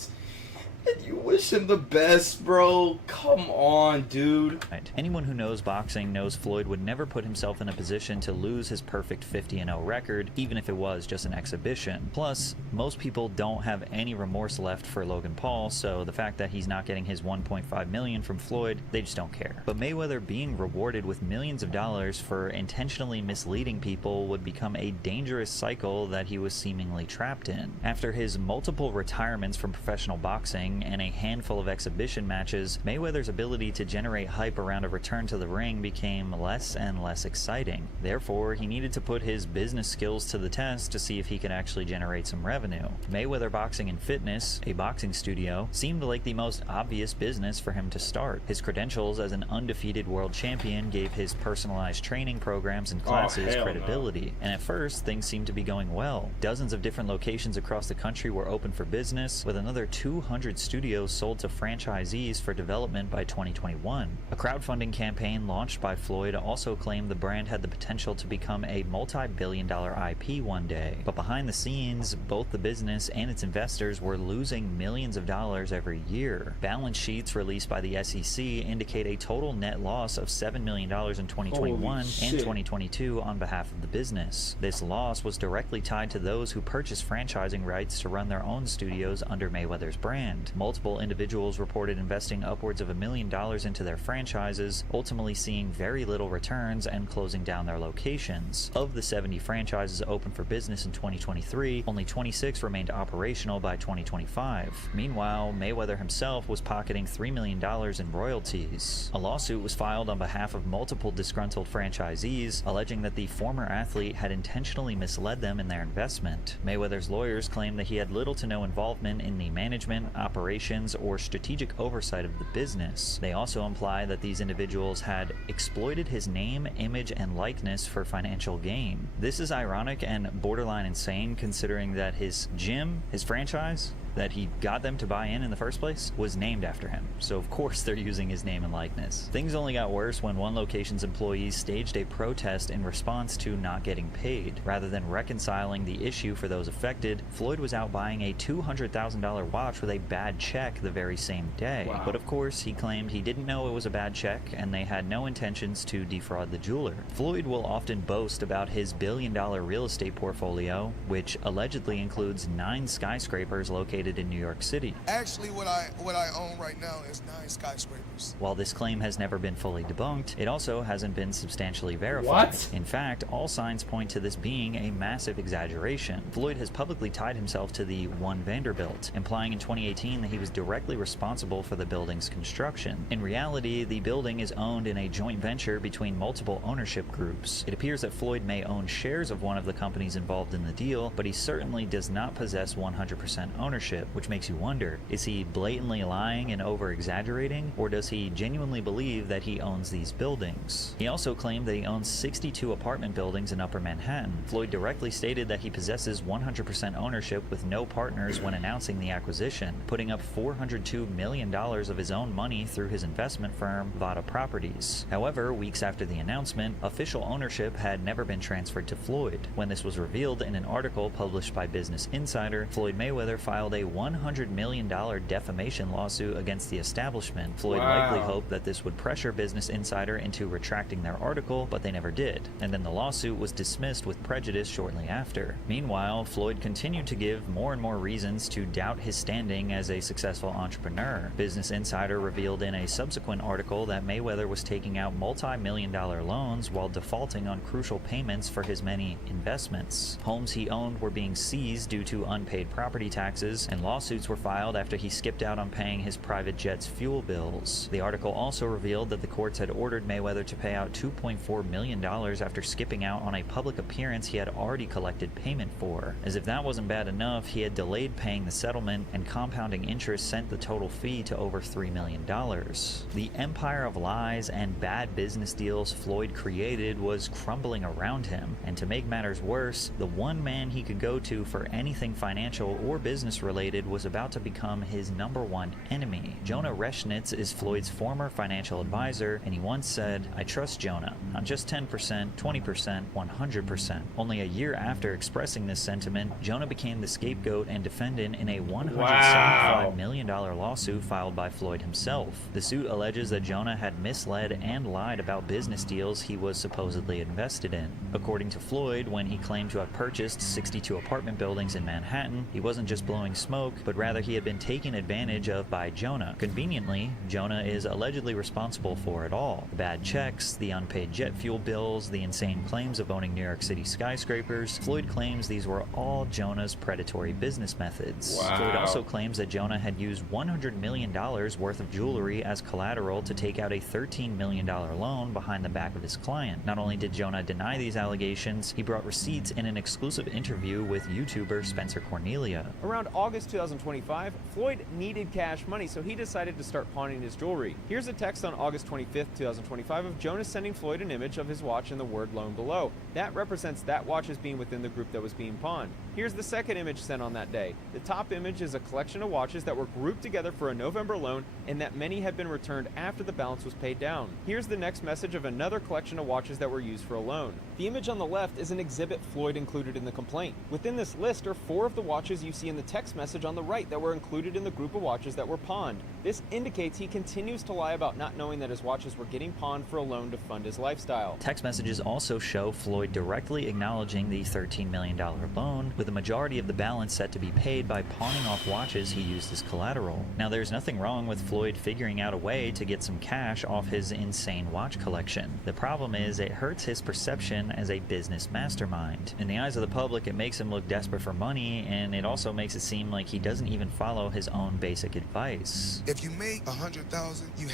And you wish him the best, bro. Come on, dude. Right. Anyone who knows boxing knows Floyd would never put himself in a position to lose his perfect 50-0 record, even if it was just an exhibition. Plus, most people don't have any remorse left for Logan Paul, so the fact that he's not getting his $1.5 million from Floyd, they just don't care. But Mayweather being rewarded with millions of dollars for intentionally misleading people would become a dangerous cycle that he was seemingly trapped in. After his multiple retirements from professional boxing, and a handful of exhibition matches, Mayweather's ability to generate hype around a return to the ring became less and less exciting. Therefore, he needed to put his business skills to the test to see if he could actually generate some revenue. Mayweather Boxing and Fitness, a boxing studio, seemed like the most obvious business for him to start. His credentials as an undefeated world champion gave his personalized training programs and classes credibility. And at first, things seemed to be going well. Dozens of different locations across the country were open for business, with another 200 studios sold to franchisees for development by 2021. A crowdfunding campaign launched by Floyd also claimed the brand had the potential to become a multi-billion-dollar IP one day. But behind the scenes, both the business and its investors were losing millions of dollars every year. Balance sheets released by the SEC indicate a total net loss of $7 million in 2021 and 2022 on behalf of the business. This loss was directly tied to those who purchased franchising rights to run their own studios under Mayweather's brand. Multiple individuals reported investing upwards of $1 million into their franchises, ultimately seeing very little returns and closing down their locations. Of the 70 franchises open for business in 2023, only 26 remained operational by 2025. Meanwhile, Mayweather himself was pocketing $3 million in royalties. A lawsuit was filed on behalf of multiple disgruntled franchisees, alleging that the former athlete had intentionally misled them in their investment. Mayweather's lawyers claimed that he had little to no involvement in the management, operations, or strategic oversight of the business. They also imply that these individuals had exploited his name, image, and likeness for financial gain. This is ironic and borderline insane, considering that his gym, his franchise, that he got them to buy in the first place, was named after him. So of course they're using his name and likeness. Things only got worse when one location's employees staged a protest in response to not getting paid. Rather than reconciling the issue for those affected, Floyd was out buying a $200,000 watch with a bad check the very same day. Wow. But of course, he claimed he didn't know it was a bad check and they had no intentions to defraud the jeweler. Floyd will often boast about his billion-dollar real estate portfolio, which allegedly includes 9 skyscrapers located in New York City. Actually, what I own right now is 9 skyscrapers. While this claim has never been fully debunked, it also hasn't been substantially verified. What? In fact, all signs point to this being a massive exaggeration. Floyd has publicly tied himself to the One Vanderbilt, implying in 2018 that he was directly responsible for the building's construction. In reality, the building is owned in a joint venture between multiple ownership groups. It appears that Floyd may own shares of one of the companies involved in the deal, but he certainly does not possess 100% ownership, which makes you wonder, is he blatantly lying and over-exaggerating, or does he genuinely believe that he owns these buildings? He also claimed that he owns 62 apartment buildings in Upper Manhattan. Floyd directly stated that he possesses 100% ownership with no partners when announcing the acquisition, putting up $402 million of his own money through his investment firm, Vada Properties. However, weeks after the announcement, official ownership had never been transferred to Floyd. When this was revealed in an article published by Business Insider, Floyd Mayweather filed a $100 million defamation lawsuit against the establishment. Floyd likely hoped that this would pressure Business Insider into retracting their article, but they never did. And then the lawsuit was dismissed with prejudice shortly after. Meanwhile, Floyd continued to give more and more reasons to doubt his standing as a successful entrepreneur. Business Insider revealed in a subsequent article that Mayweather was taking out multi-million-dollar loans while defaulting on crucial payments for his many investments. Homes he owned were being seized due to unpaid property taxes, and lawsuits were filed after he skipped out on paying his private jet's fuel bills. The article also revealed that the courts had ordered Mayweather to pay out $2.4 million after skipping out on a public appearance he had already collected payment for. As if that wasn't bad enough, he had delayed paying the settlement, and compounding interest sent the total fee to over $3 million. The empire of lies and bad business deals Floyd created was crumbling around him, and to make matters worse, the one man he could go to for anything financial or business related was about to become his #1 enemy. Jonah Reschnitz is Floyd's former financial advisor, and he once said, "I trust Jonah, not just 10%, 20%, 100%. Only a year after expressing this sentiment, Jonah became the scapegoat and defendant in a $175 million lawsuit filed by Floyd himself. The suit alleges that Jonah had misled and lied about business deals he was supposedly invested in. According to Floyd, when he claimed to have purchased 62 apartment buildings in Manhattan, he wasn't just blowing smoke, but rather he had been taken advantage of by Jonah. Conveniently, Jonah is allegedly responsible for it all. The bad checks, the unpaid jet fuel bills, the insane claims of owning New York City skyscrapers. Floyd claims these were all Jonah's predatory business methods. Floyd also claims that Jonah had used $100 million worth of jewelry as collateral to take out a $13 million loan behind the back of his client. Not only did Jonah deny these allegations, he brought receipts in an exclusive interview with YouTuber Spencer Cornelia. Around August 2025, Floyd needed cash money, so he decided to start pawning his jewelry. Here's a text on August 25th, 2025 of Jonah sending Floyd an image of his watch and the word loan below. That represents that watch as being within the group that was being pawned. Here's the second image sent on that day. The top image is a collection of watches that were grouped together for a November loan, and that many had been returned after the balance was paid down. Here's the next message of another collection of watches that were used for a loan. The image on the left is an exhibit Floyd included in the complaint. Within this list are 4 of the watches you see in the text message on the right that were included in the group of watches that were pawned. This indicates he continues to lie about not knowing that his watches were getting pawned for a loan to fund his lifestyle. Text messages also show Floyd directly acknowledging the $13 million loan, with the majority of the balance set to be paid by pawning off watches he used as collateral. Now, there's nothing wrong with Floyd figuring out a way to get some cash off his insane watch collection. The problem is it hurts his perception as a business mastermind. In the eyes of the public, it makes him look desperate for money, and it also makes it seem like he doesn't even follow his own basic advice. If you make $100,000, you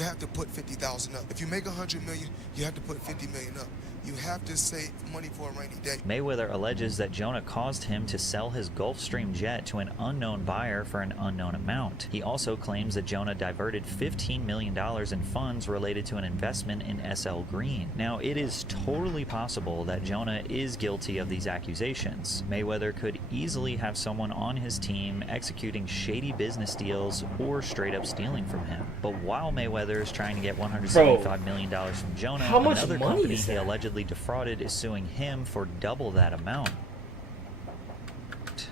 have to put $50,000 up. If you make $100 million, you have to put $50 million up. You have to save money for a rainy day. Mayweather alleges that Jonah caused him to sell his Gulfstream jet to an unknown buyer for an unknown amount. He also claims that Jonah diverted $15 million in funds related to an investment in SL Green. Now, it is totally possible that Jonah is guilty of these accusations. Mayweather could easily have someone on his team executing shady business deals or straight up stealing from him. But while Mayweather is trying to get $175 million from Jonah, another company he allegedly defrauded is suing him for double that amount.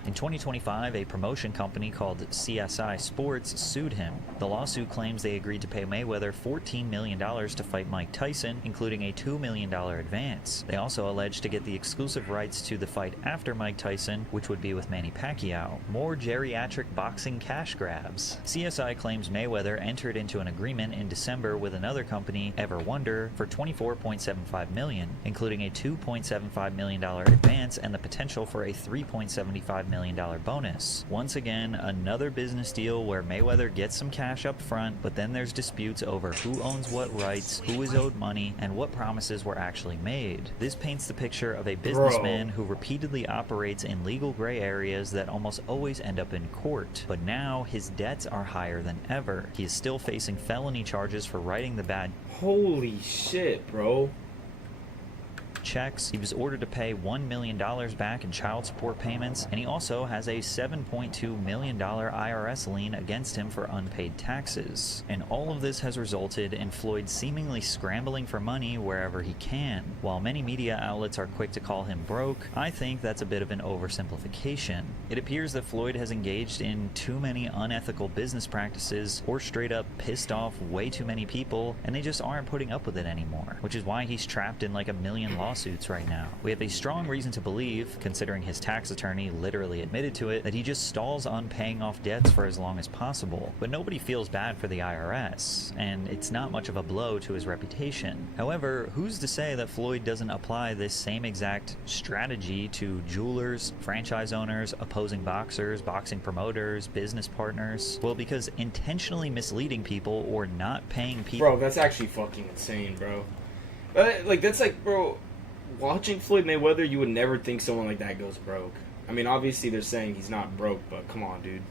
In 2025, a promotion company called CSI Sports sued him. The lawsuit claims they agreed to pay Mayweather $14 million to fight Mike Tyson, including a $2 million advance. They also alleged to get the exclusive rights to the fight after Mike Tyson, which would be with Manny Pacquiao. More geriatric boxing cash grabs. CSI claims Mayweather entered into an agreement in December with another company, Ever Wonder, for $24.75 million, including a $2.75 million advance and the potential for a $3.75 million bonus. Once again, another business deal where Mayweather gets some cash up front, but then there's disputes over who owns what rights, who is owed money, and what promises were actually made. This paints the picture of a businessman who repeatedly operates in legal gray areas that almost always end up in court. But now his debts are higher than ever. He is still facing felony charges for writing the bad. Holy shit, bro. fake checks. He was ordered to pay $1 million back in child support payments, and he also has a $7.2 million IRS lien against him for unpaid taxes. And all of this has resulted in Floyd seemingly scrambling for money wherever he can. While many media outlets are quick to call him broke, I think that's a bit of an oversimplification. It appears that Floyd has engaged in too many unethical business practices or straight up pissed off way too many people, and they just aren't putting up with it anymore, which is why he's trapped in like a million lawsuits right now. We have a strong reason to believe, considering his tax attorney literally admitted to it, that he just stalls on paying off debts for as long as possible. But nobody feels bad for the IRS, and it's not much of a blow to his reputation. However, who's to say that Floyd doesn't apply this same exact strategy to jewelers, franchise owners, opposing boxers, boxing promoters, business partners? Well, because intentionally misleading people or not paying people... Bro, that's actually fucking insane, bro. Like, that's like, bro, watching Floyd Mayweather, you would never think someone like that goes broke. I mean, obviously they're saying he's not broke, but come on, dude.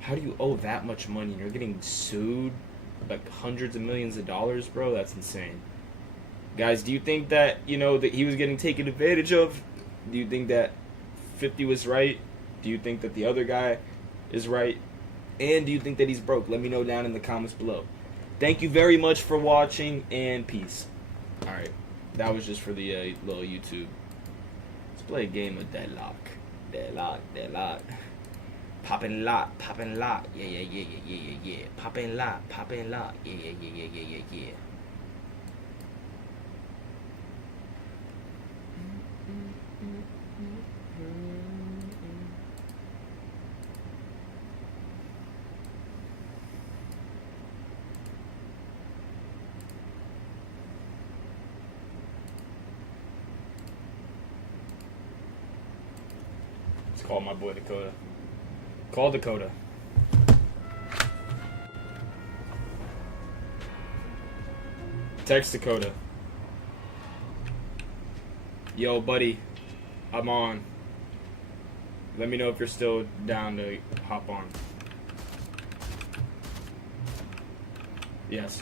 How do you owe that much money and you're getting sued like hundreds of millions of dollars, bro? That's insane. Guys, do you think that, you know, that he was getting taken advantage of? Do you think that 50 was right? Do you think that the other guy is right? And do you think that he's broke? Let me know down in the comments below. Thank you very much for watching, and peace. Alright, that was just for the little YouTube. Let's play a game of Deadlock. Deadlock. Poppin' lock. Yeah. Poppin' lock. Yeah. Let's call my boy Dakota. Call Dakota. Text Dakota. Yo, buddy. I'm on. Let me know if you're still down to hop on. Yes.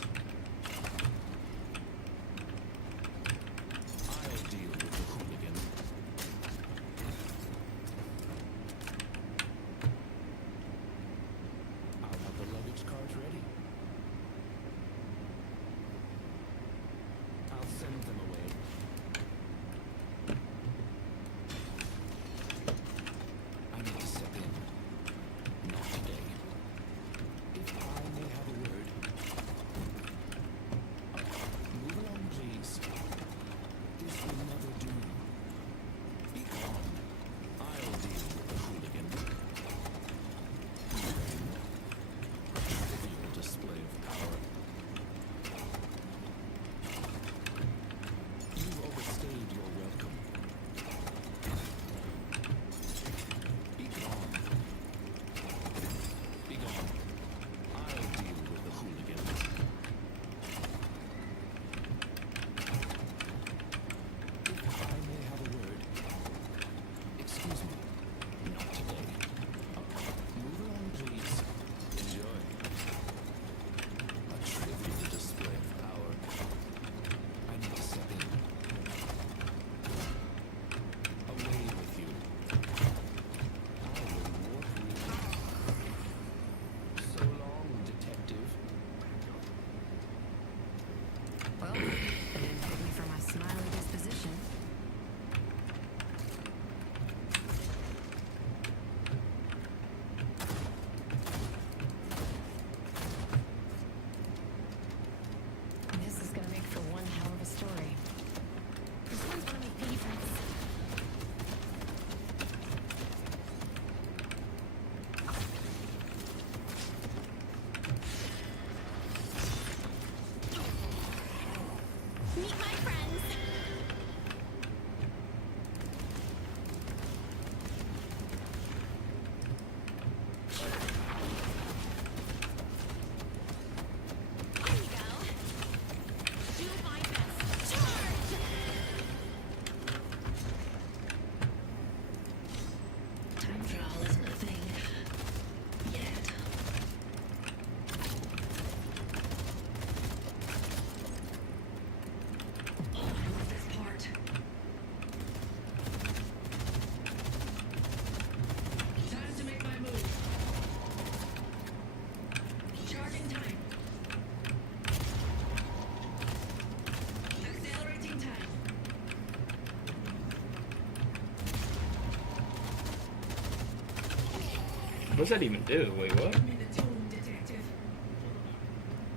What's that even do? Wait, what?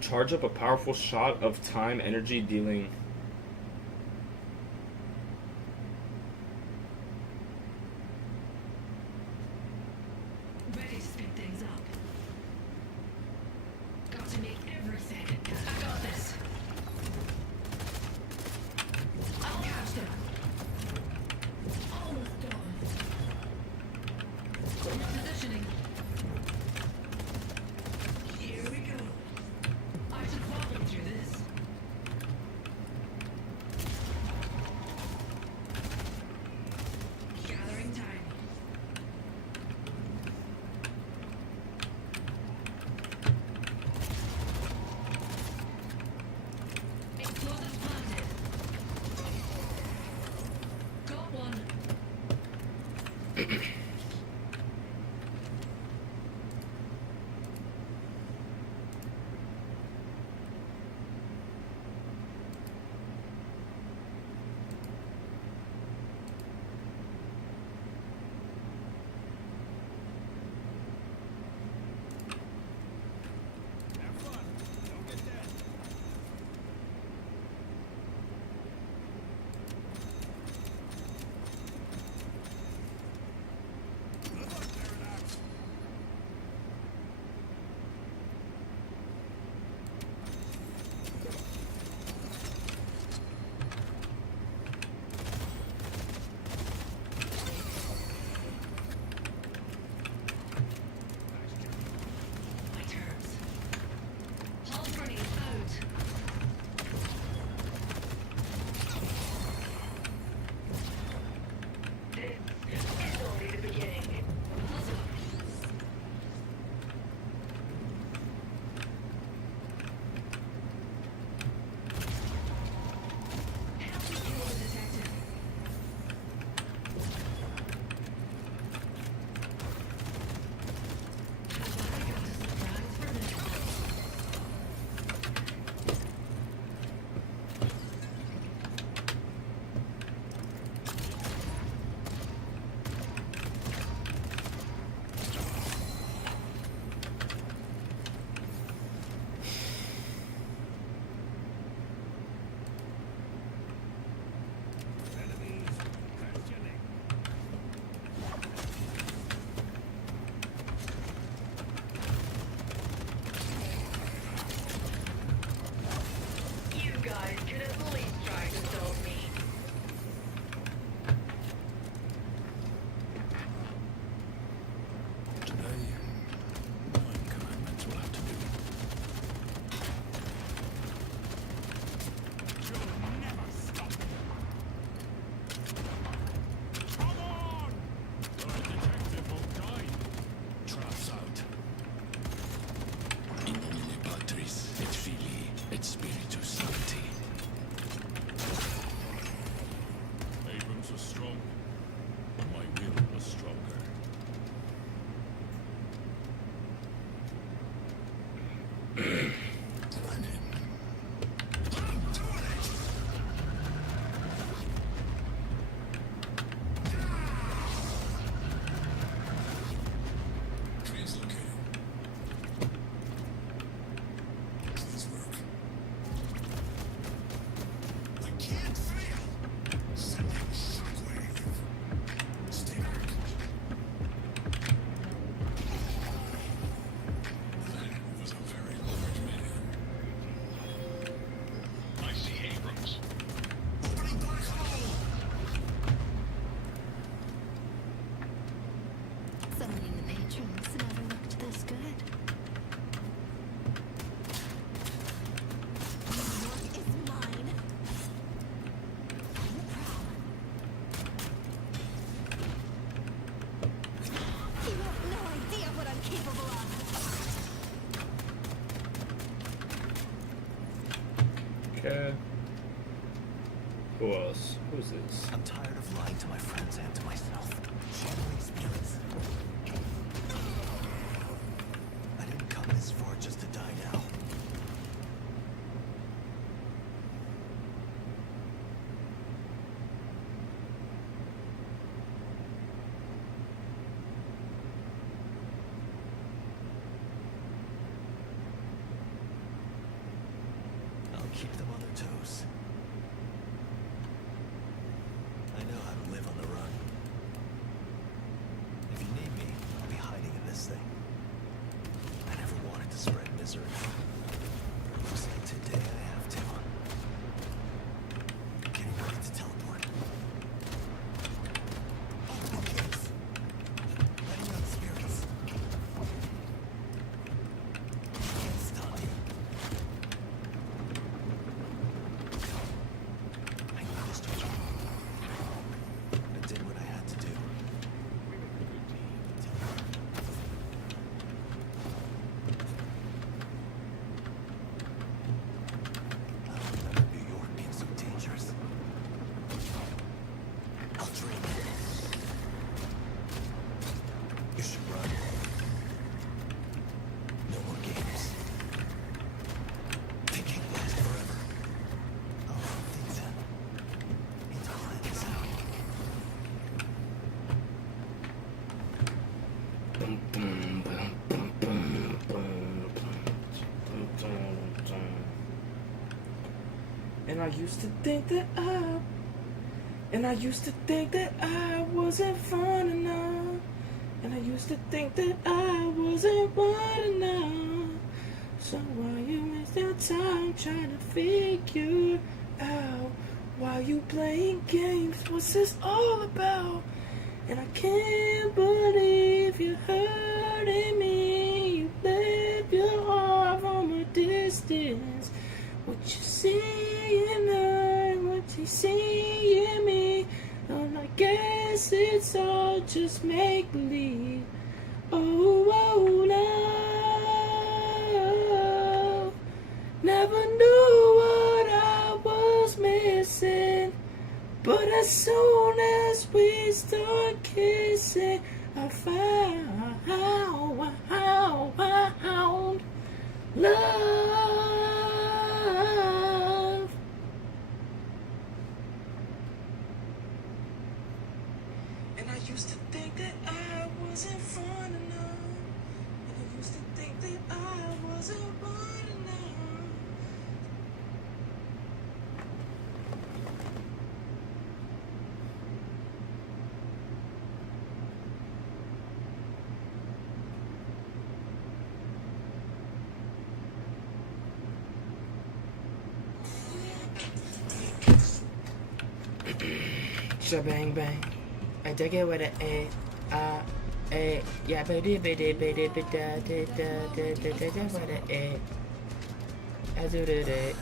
Charge up a powerful shot of time energy dealing. Ready to speed things up. Got to make everything. I got this. I'll catch them. Almost done. Positioning. Here we go. I should walk them through this. Gathering time. Explosives planted. Got one. My terms. Hull grenade out. This is only the beginning. You guys could at least try to stop me. Today, my commandments will have to do. You'll never stop me. Come on! The detective will die. Traps out. In nomine Patris et Filii et Spiritus Sancti. Abrams was strong, but my will was stronger. Summoning the patrons never looked this good. New York is mine. I'm proud. You have no idea what I'm capable of. Okay. Who else? Who's this? I'm tired of lying to my friends and to myself. Channeling spirits. I didn't come this far just to die now. toes. I know how to live on the run. If you need me, I'll be hiding in this thing. I never wanted to spread misery. But it looks like today I have to. Getting ready to teleport. Ultimate case. Letting out spirits. Can't stop you. I closed to you. I did what I had to do. I don't remember New York being so dangerous. I'll dream it. You should run. No more games. They can't last forever. I'll run things in. Need to plan this out. And I used to think that I wasn't fun enough. And I used to think that I wasn't fun enough. So why you waste your time trying to figure out why you playing games? What's this all about? And I can't believe you're hurting me. You live your heart from a distance. What you see in her, what you see in me. And I guess it's all just make believe. Oh, love. Never knew what I was missing. But as soon as we start kissing, I found love. And I used to think that I wasn't fun enough. And I used to think that I wasn't fun enough. Shabang bang. I dig it with an A. Yeah, but it with an A. I do the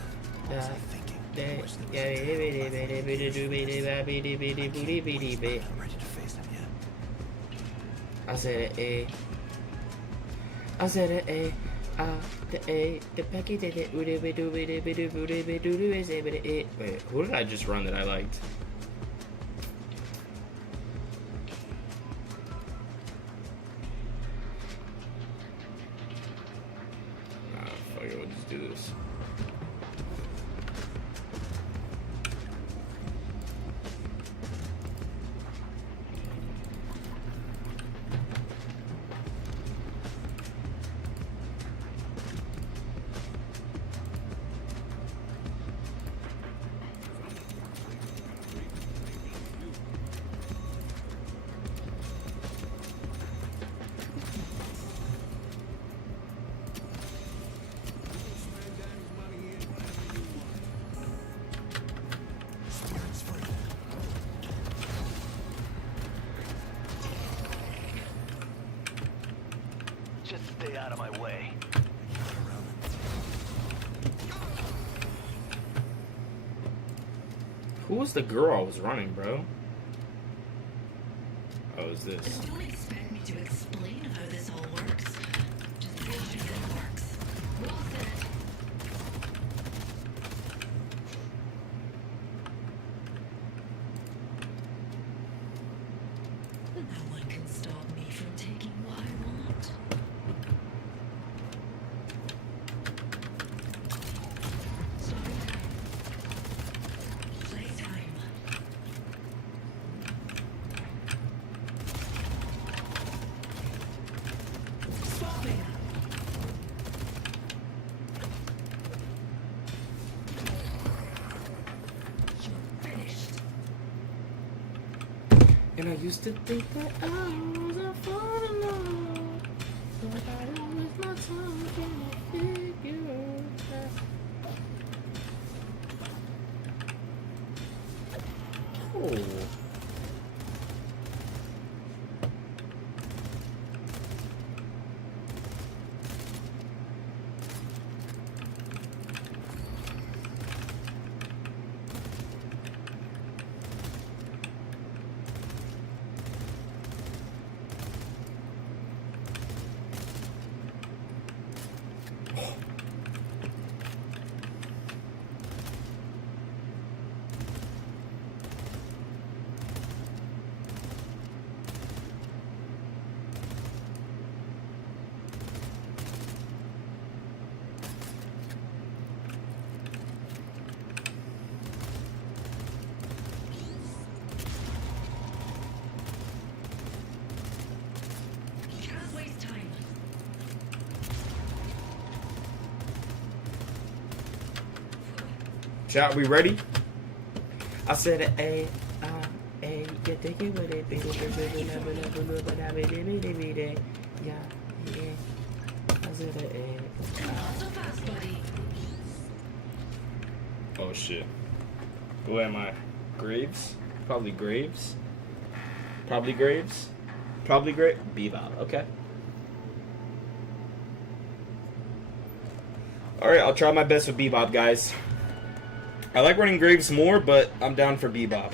I said an A. I said an A. The A, the packet did it. Wait, who did I just run that I liked? Fuck it, we'll just do this. Just stay out of my way. Who was the girl I was running, bro? Oh, is this? Don't expect me to explain how this all works. Just watch it works. Well said. No one can stop me from taking what I want. Playtime. Swapping. And I used to think that I wasn't far along. But I don't waste my time trying to figure out. Oh. Chat, we ready? I said A, get take it with it, baby, yeah, yeah. I said A. Oh shit. Who am I? Graves? Probably Graves. Probably Graves. Probably Graves. Bebop. Okay. All right, I'll try my best with Bebop, guys. I like running Graves more, but I'm down for Bebop.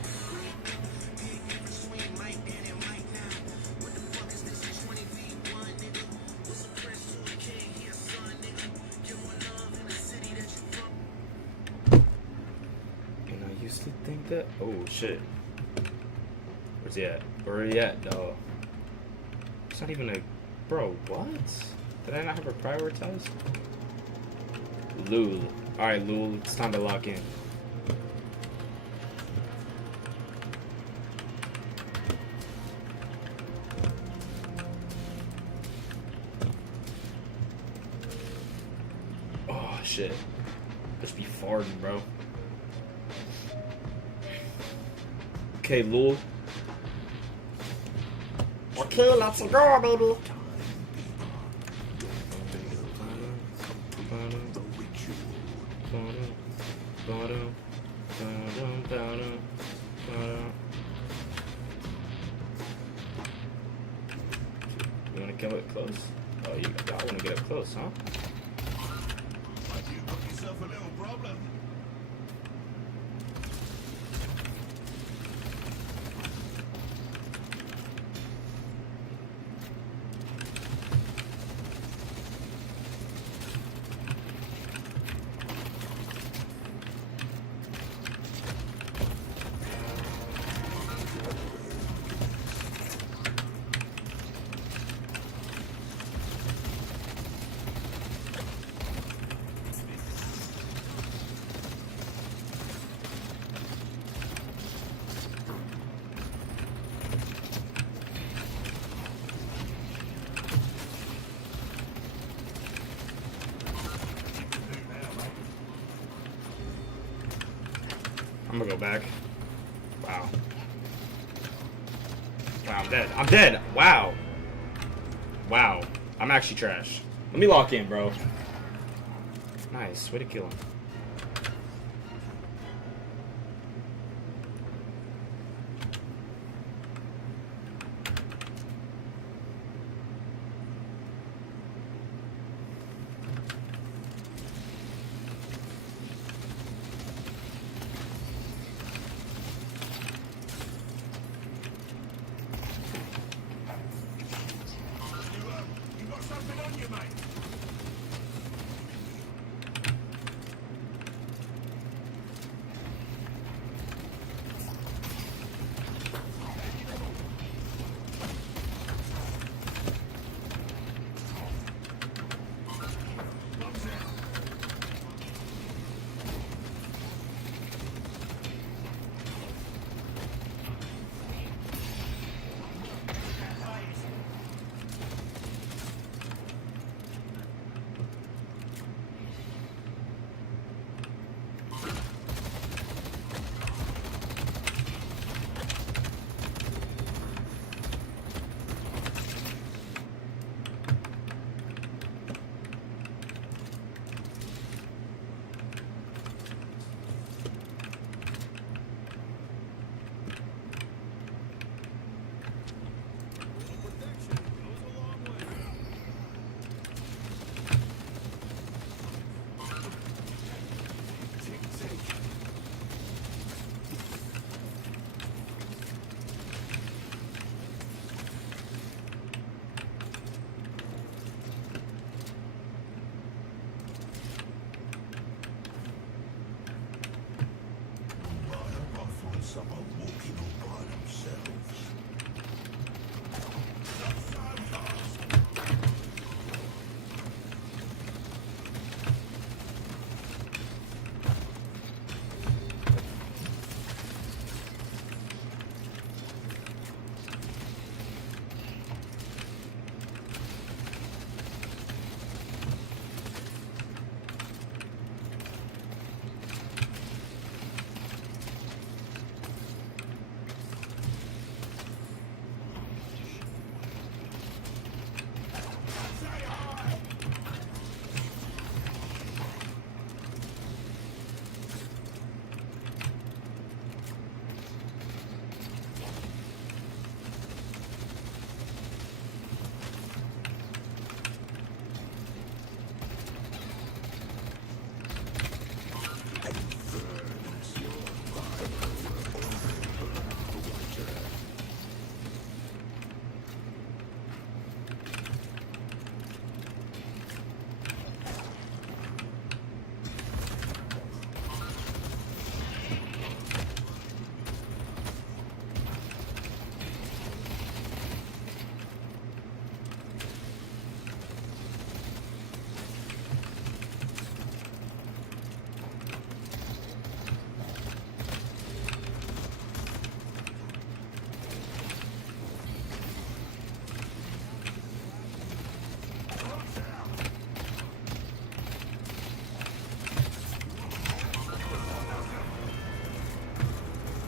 And I used to think that. Oh shit. Where's he at? Where are you at, dog? It's not even a. Bro, what? Did I not have her prioritized? Lul. Alright, Lul, it's time to lock in. Oh, shit. Just be farting, bro. Okay, Lul. Okay, let's go, baby. You want to kill it close? Oh, y'all want to get up close, huh? You got yourself a little problem. I'm gonna go back. Wow. Wow, I'm dead. I'm dead! Wow. Wow. I'm actually trash. Let me lock in, bro. Nice. Way to kill him. You got something on you, mate?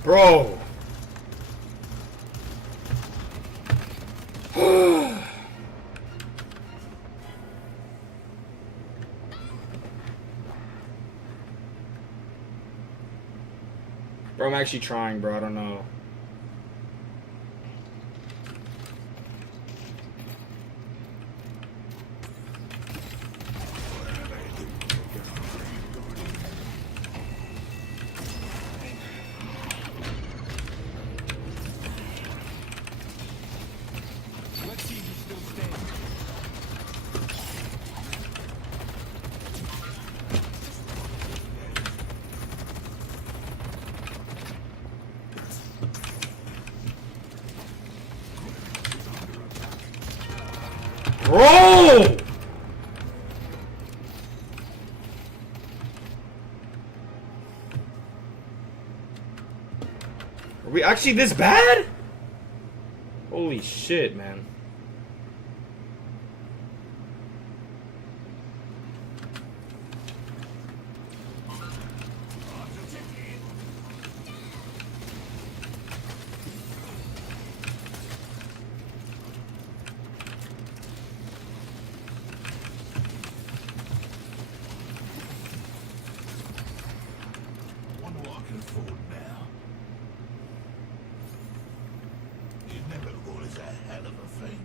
Bro. Bro, I'm actually trying, bro. I don't know. Bro! Are we actually this bad? Holy shit, man. Wonder what I can afford now. Inevitable is a hell of a thing.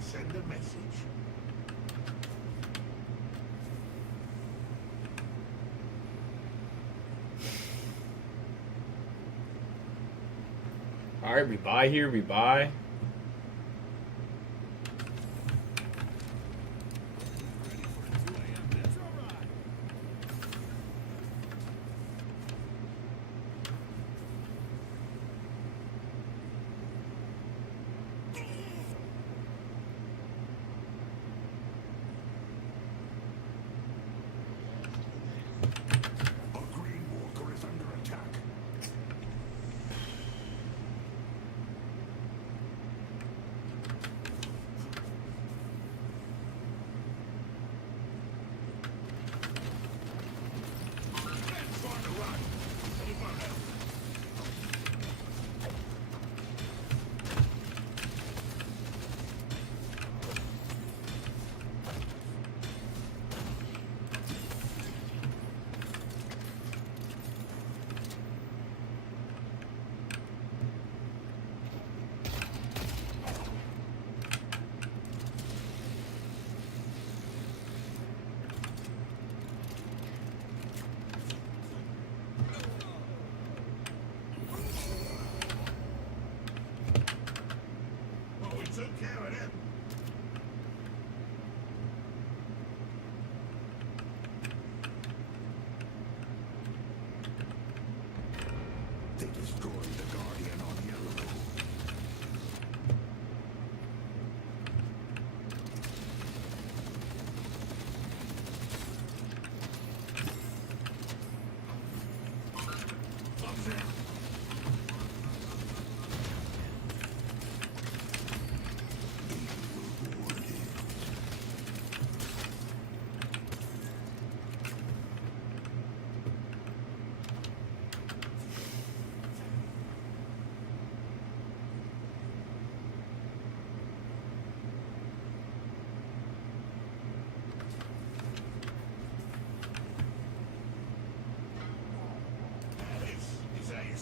Send a message. Alright, we buy here, we buy. Walker is under attack.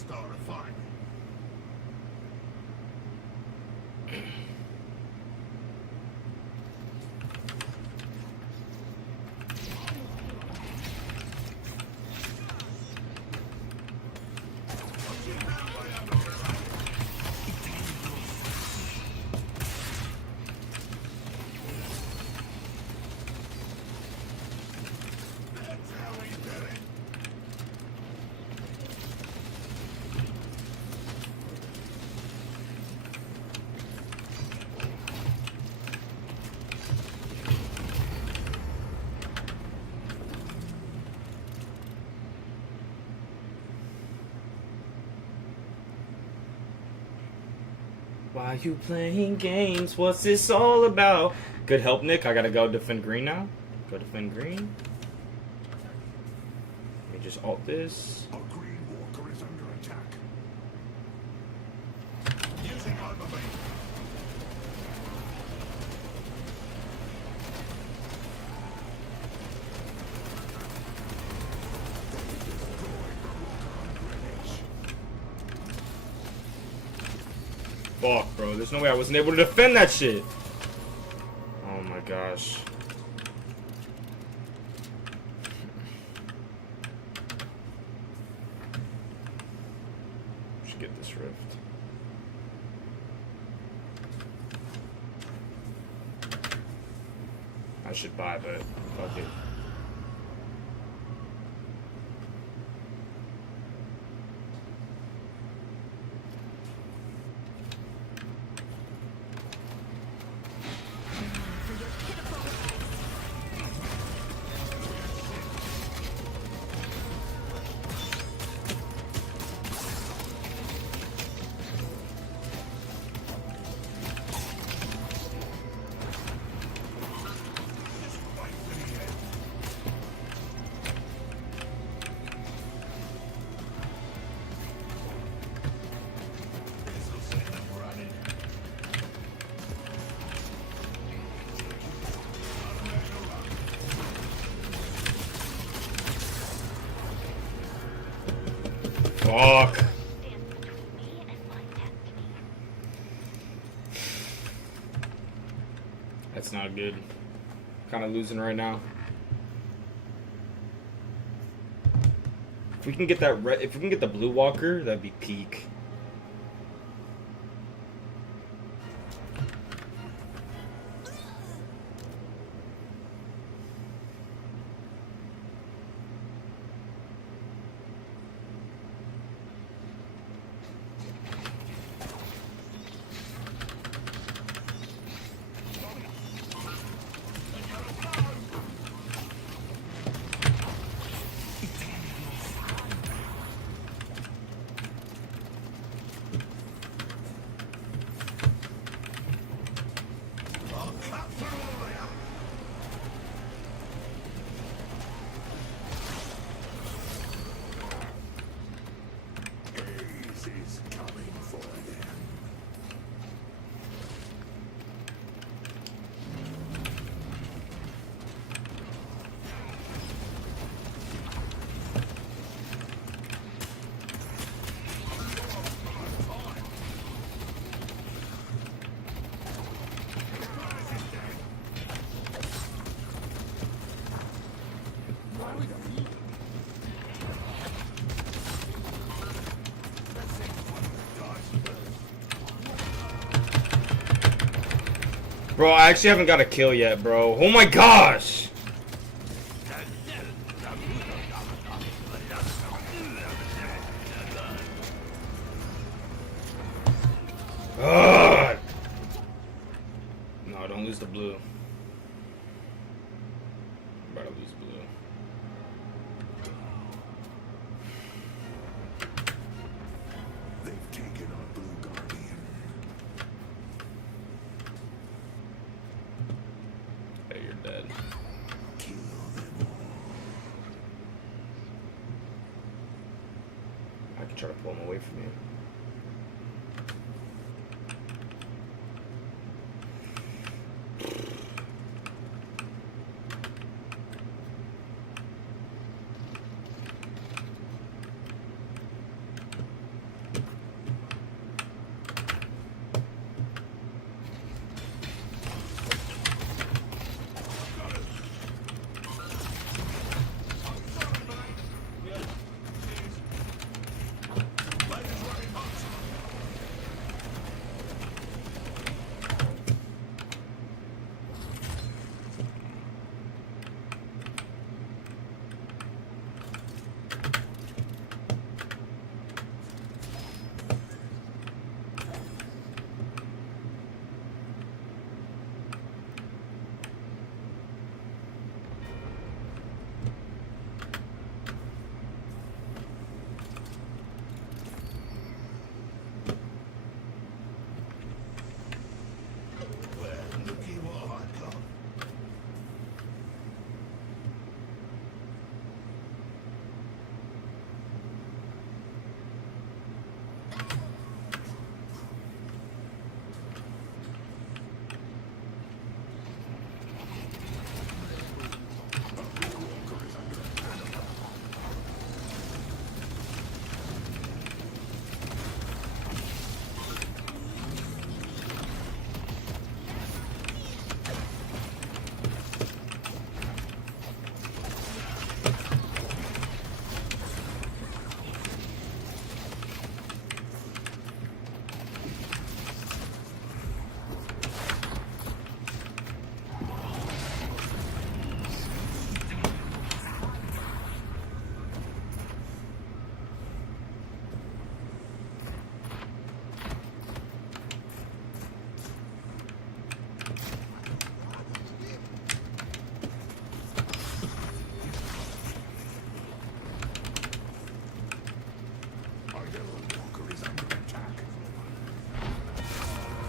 start a fight. Why you playing games? What's this all about? Good help, Nick. I gotta go defend green now. Go defend green. Let me just alt this. A green walker is under attack. Using armor bait. Fuck, bro. There's no way I wasn't able to defend that shit. Oh my gosh. Should get this rift. I should buy, but fuck it. Fuck. That's not good. Kind of losing right now. If we can get that if we can get the blue walker, that'd be peak. Bro, I actually haven't got a kill yet, bro. Oh my gosh! Ugh. No, don't lose the blue. I'm about to lose blue. They've taken our blue guardian. Hey, you're dead. Kill them all. I can try to pull him away from you.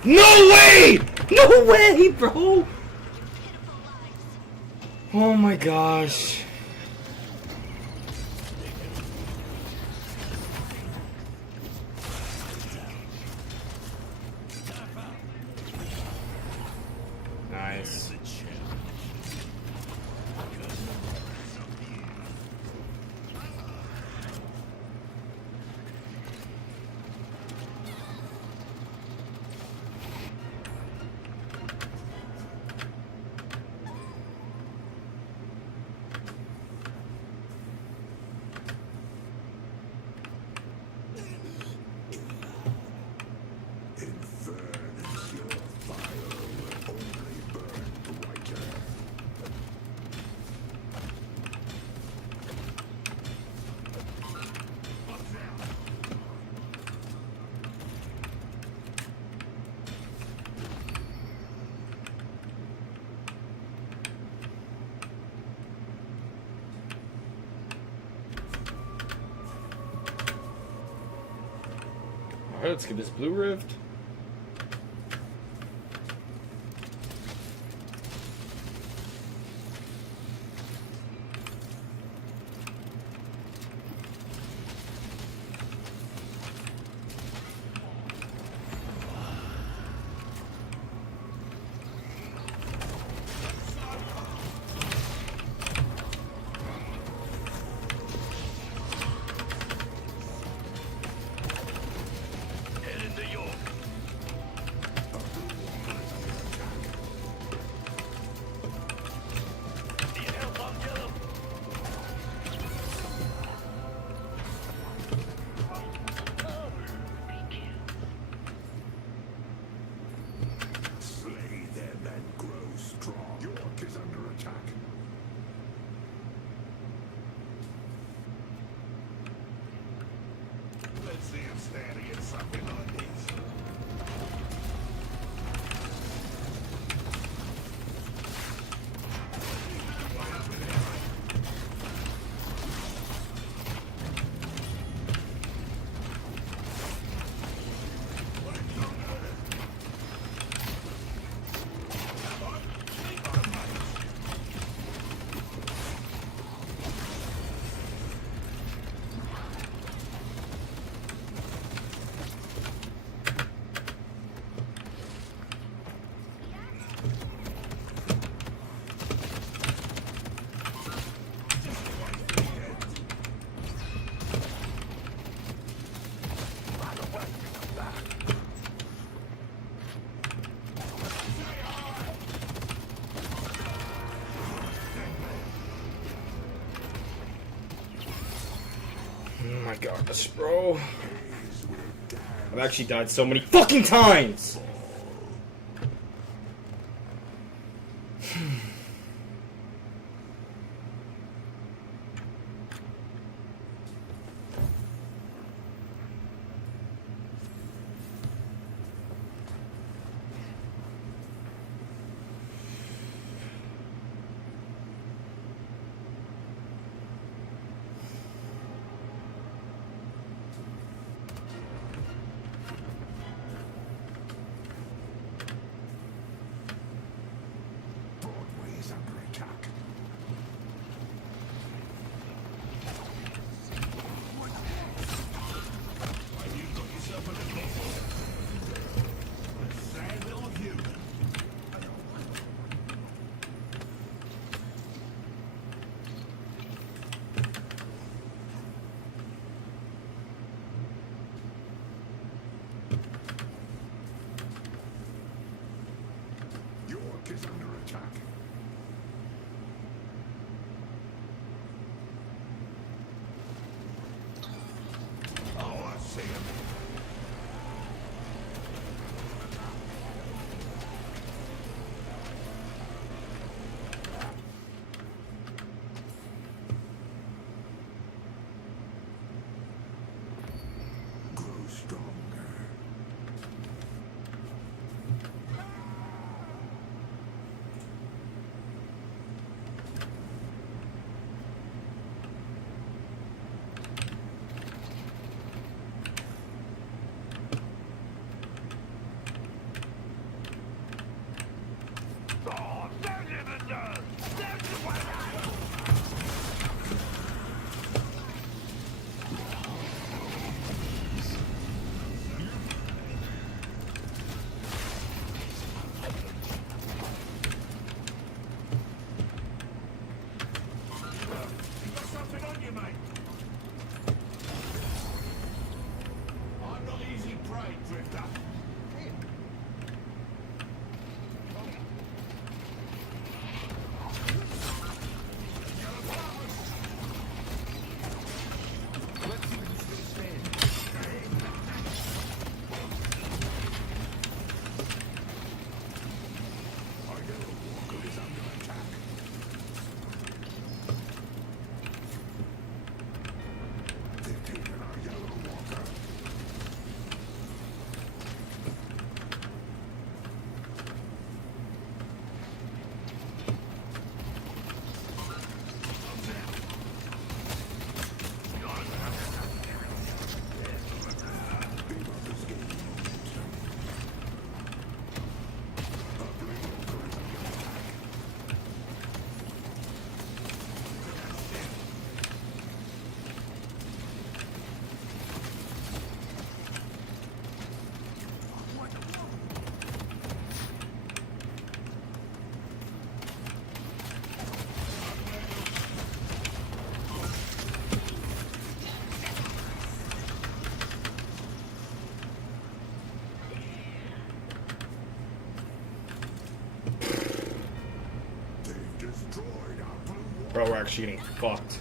No way! No way, bro! Oh my gosh. Nice. Alright, let's get this blue rift. Oh my gosh, bro. I've actually died so many fucking times! Bro, we're actually getting fucked.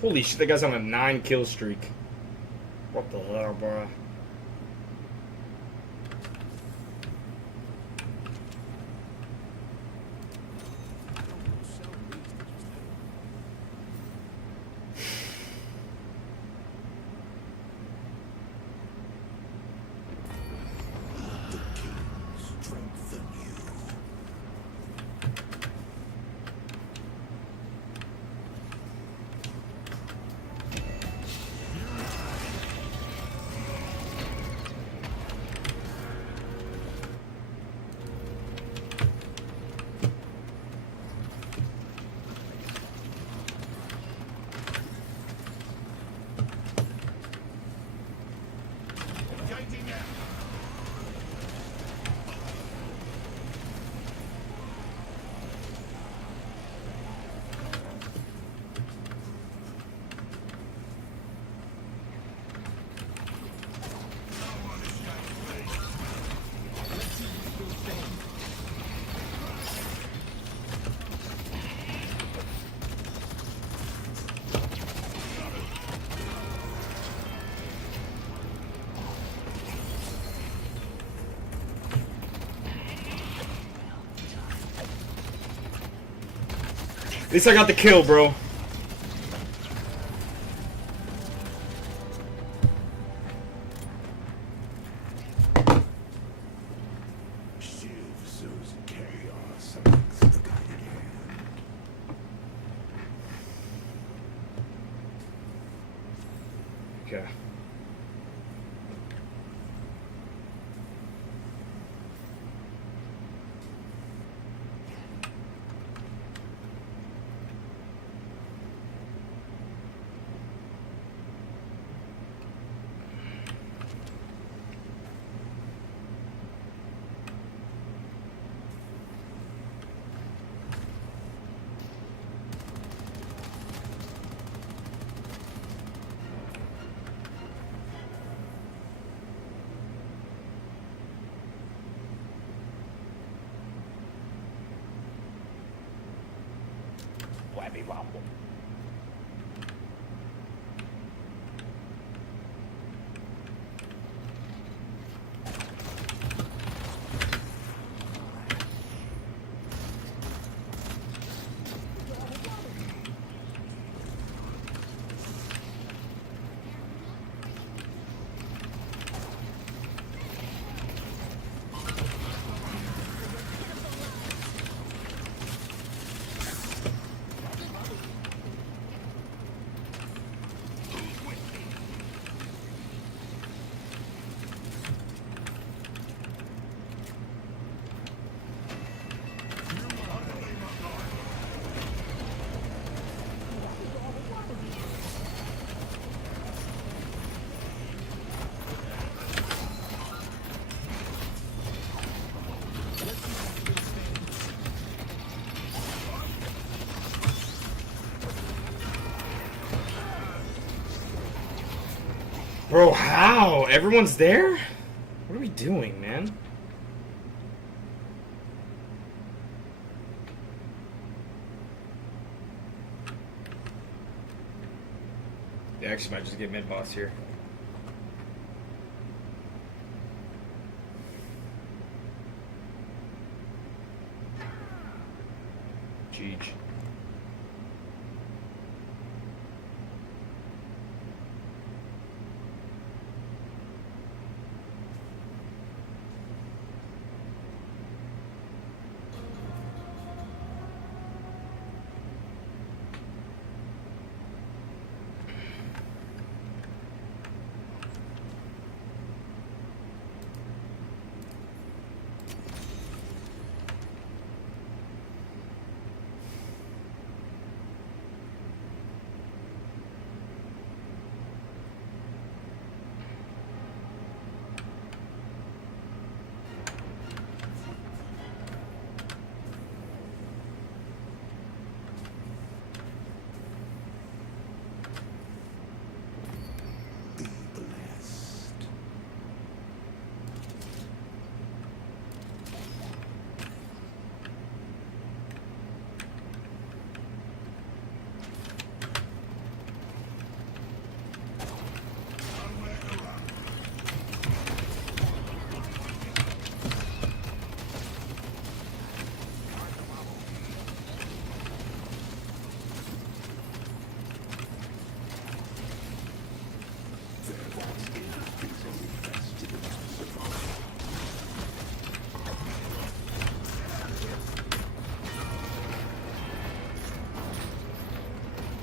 Holy shit, that guy's on a 9 kill streak. What the hell, bro? At least I got the kill, bro. Okay. Wabby wobble. Bro, how? Everyone's there? What are we doing, man? actually might just get mid boss here. Jeez.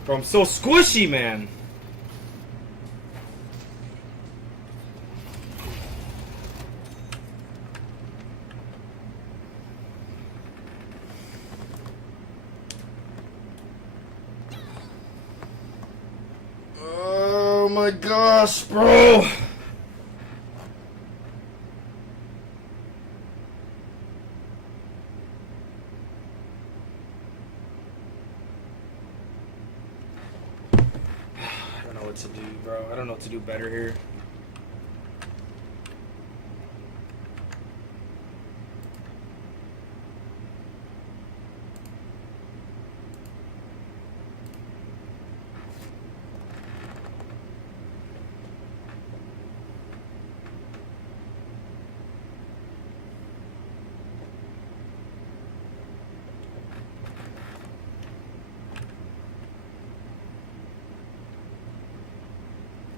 Bro, I'm so squishy, man. Oh my gosh, bro. To do, bro. I don't know what to do better here.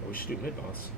We should do mid boss.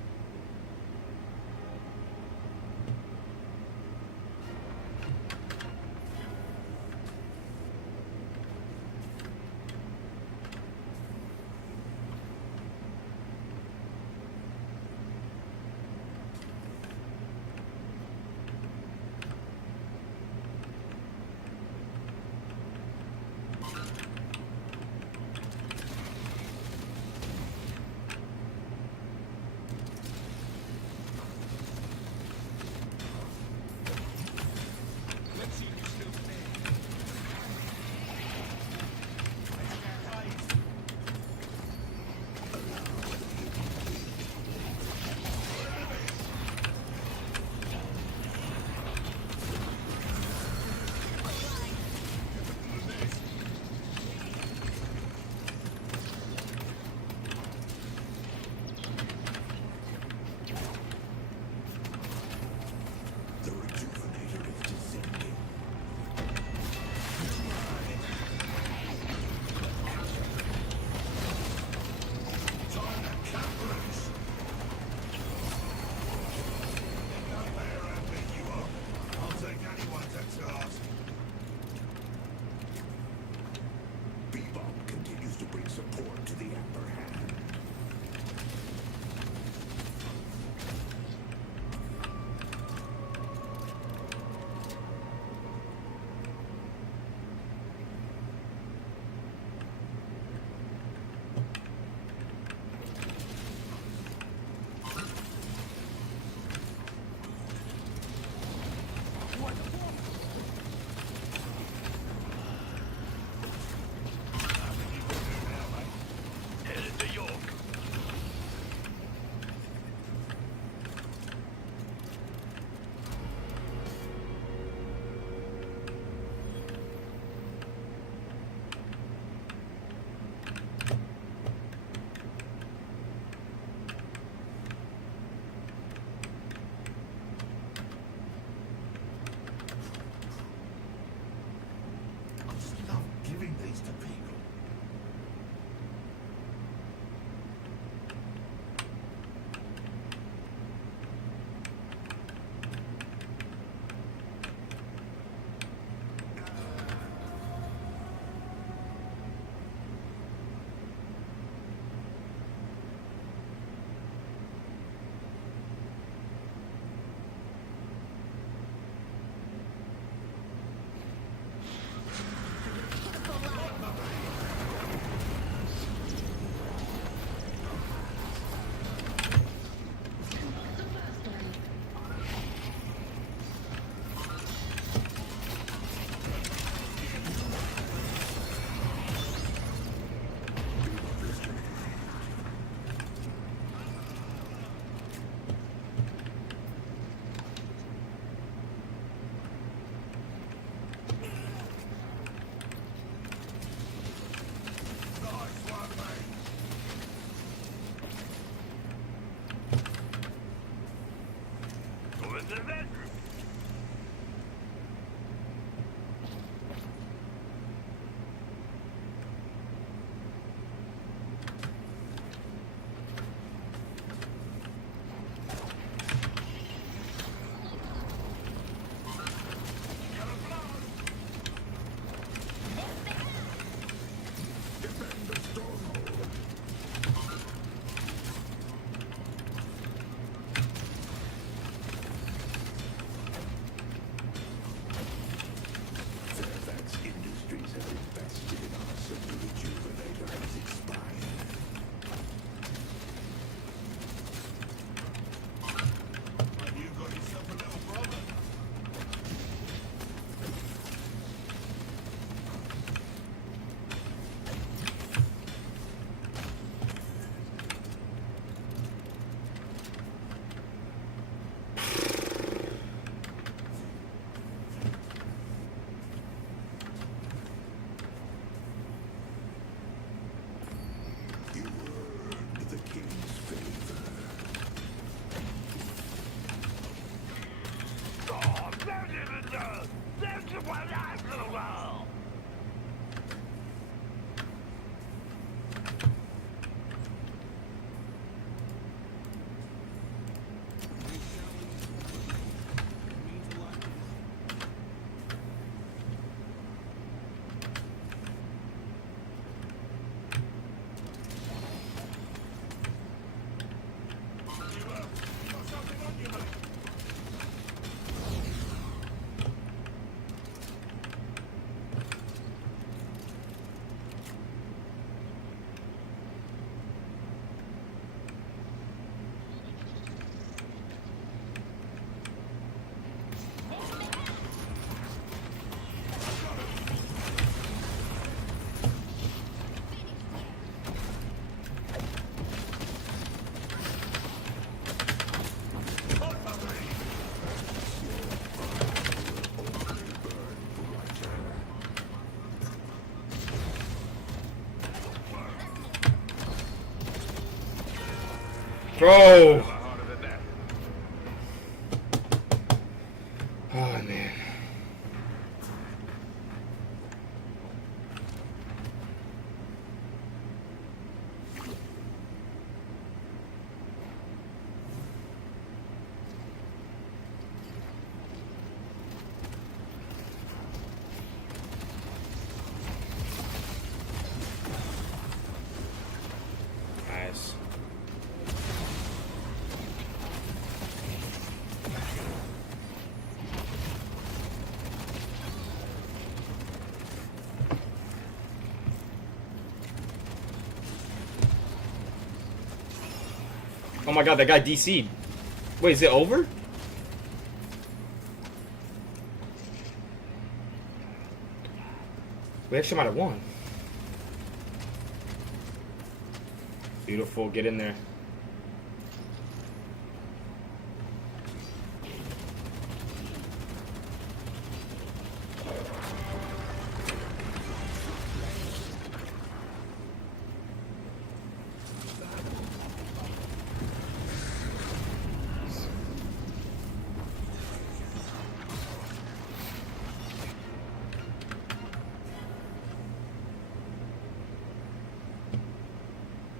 Bro. Oh, man. Nice. Oh my god, that guy DC'd. Wait, is it over? We actually might have won. Beautiful, get in there.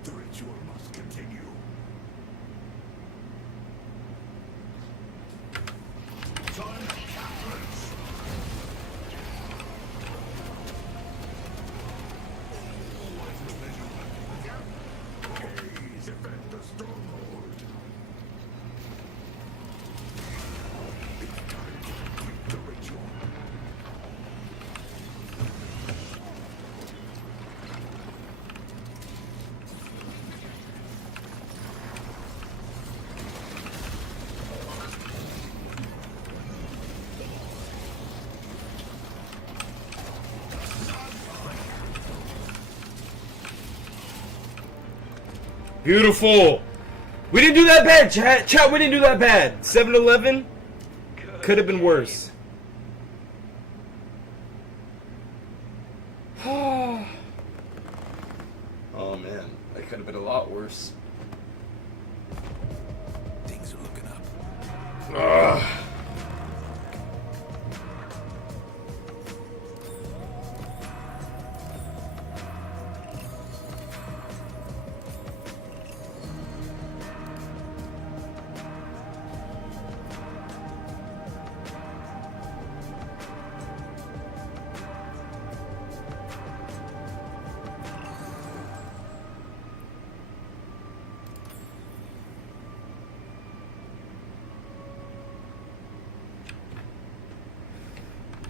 The ritual must continue. Time captains. Please defend the stronghold. It's time to complete the ritual. Beautiful. We didn't do that bad, chat. Chat, we didn't do that bad. 7-11 could have been worse. Oh man, that could have been a lot worse. Things are looking up. Ugh.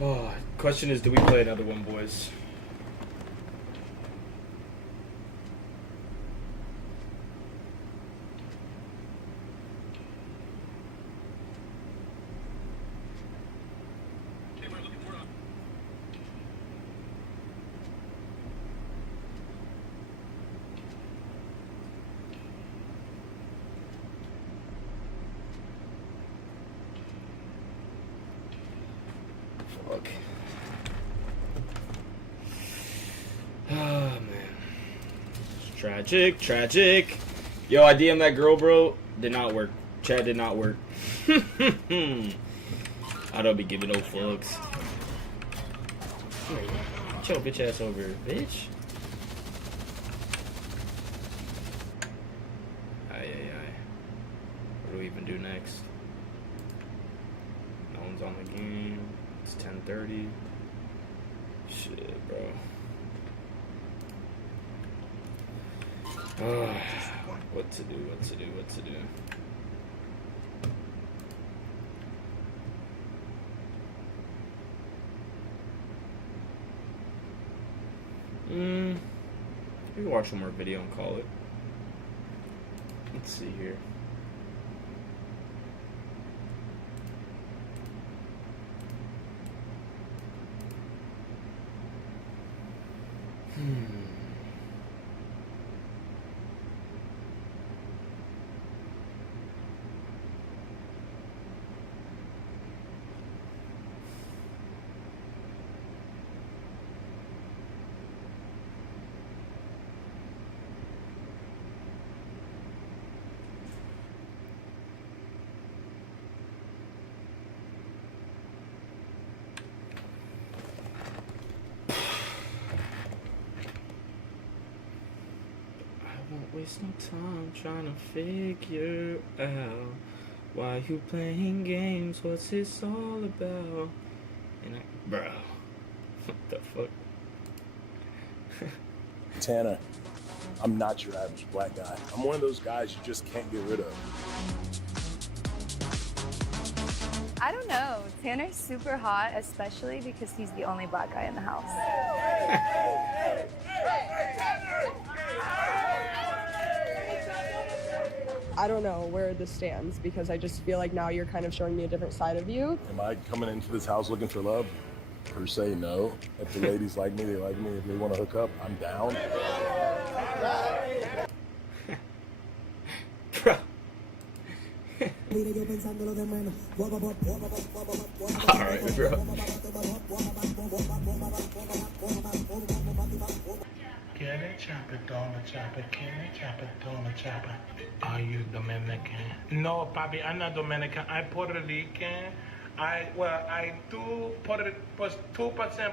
Oh, question is, do we play another one, boys? Fuck. Oh, man. It's tragic, tragic. Yo, I DM'd that girl, bro. Did not work. Chat did not work. I don't be giving no fucks. Get your bitch ass over here, bitch. Aye. What do we even do next? No one's on the game. It's 10:30. Shit, bro. What to do? We can watch one more video and call it. Let's see here. Waste no time trying to figure out why you playing games. What's this all about? And bro, what the fuck? Tanner, I'm not your average black guy. I'm one of those guys you just can't get rid of. I don't know. Tanner's super hot, especially because he's the only black guy in the house. I don't know where this stands because I just feel like now you're kind of showing me a different side of you. Am I coming into this house looking for love? Per se, no. If the ladies like me, they like me. If they want to hook up, I'm down. Alright, bro. Can it chop it, don't chop it, can it chop it, don't chop it? Are you Dominican? No, papi, I'm not Dominican. I'm Puerto Rican. I do 2%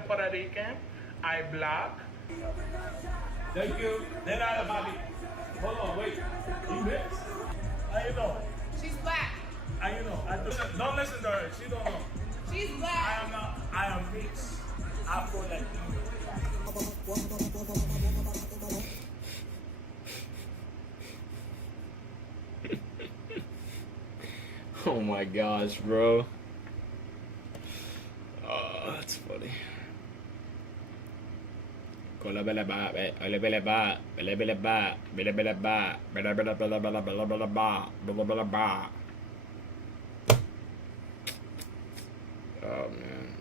Puerto Rican. I black. Thank you. Then I, papi. Hold on, wait. You mixed? How you know? She's black. How you know? Don't listen to her. She don't know. She's black. I am mixed. Afro-Latino. Oh my gosh, bro. Oh, that's funny. Oh man.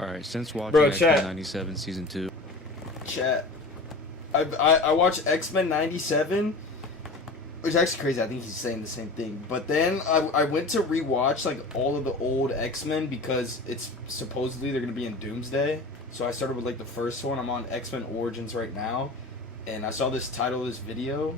Alright, since watching Bro, X-Men chat. 97 Season 2... Chat. I watched X-Men 97, which is actually crazy. I think he's saying the same thing. But then I went to rewatch like all of the old X-Men because it's supposedly they're going to be in Doomsday. So I started with like the first one. I'm on X-Men Origins right now. And I saw this title of this video.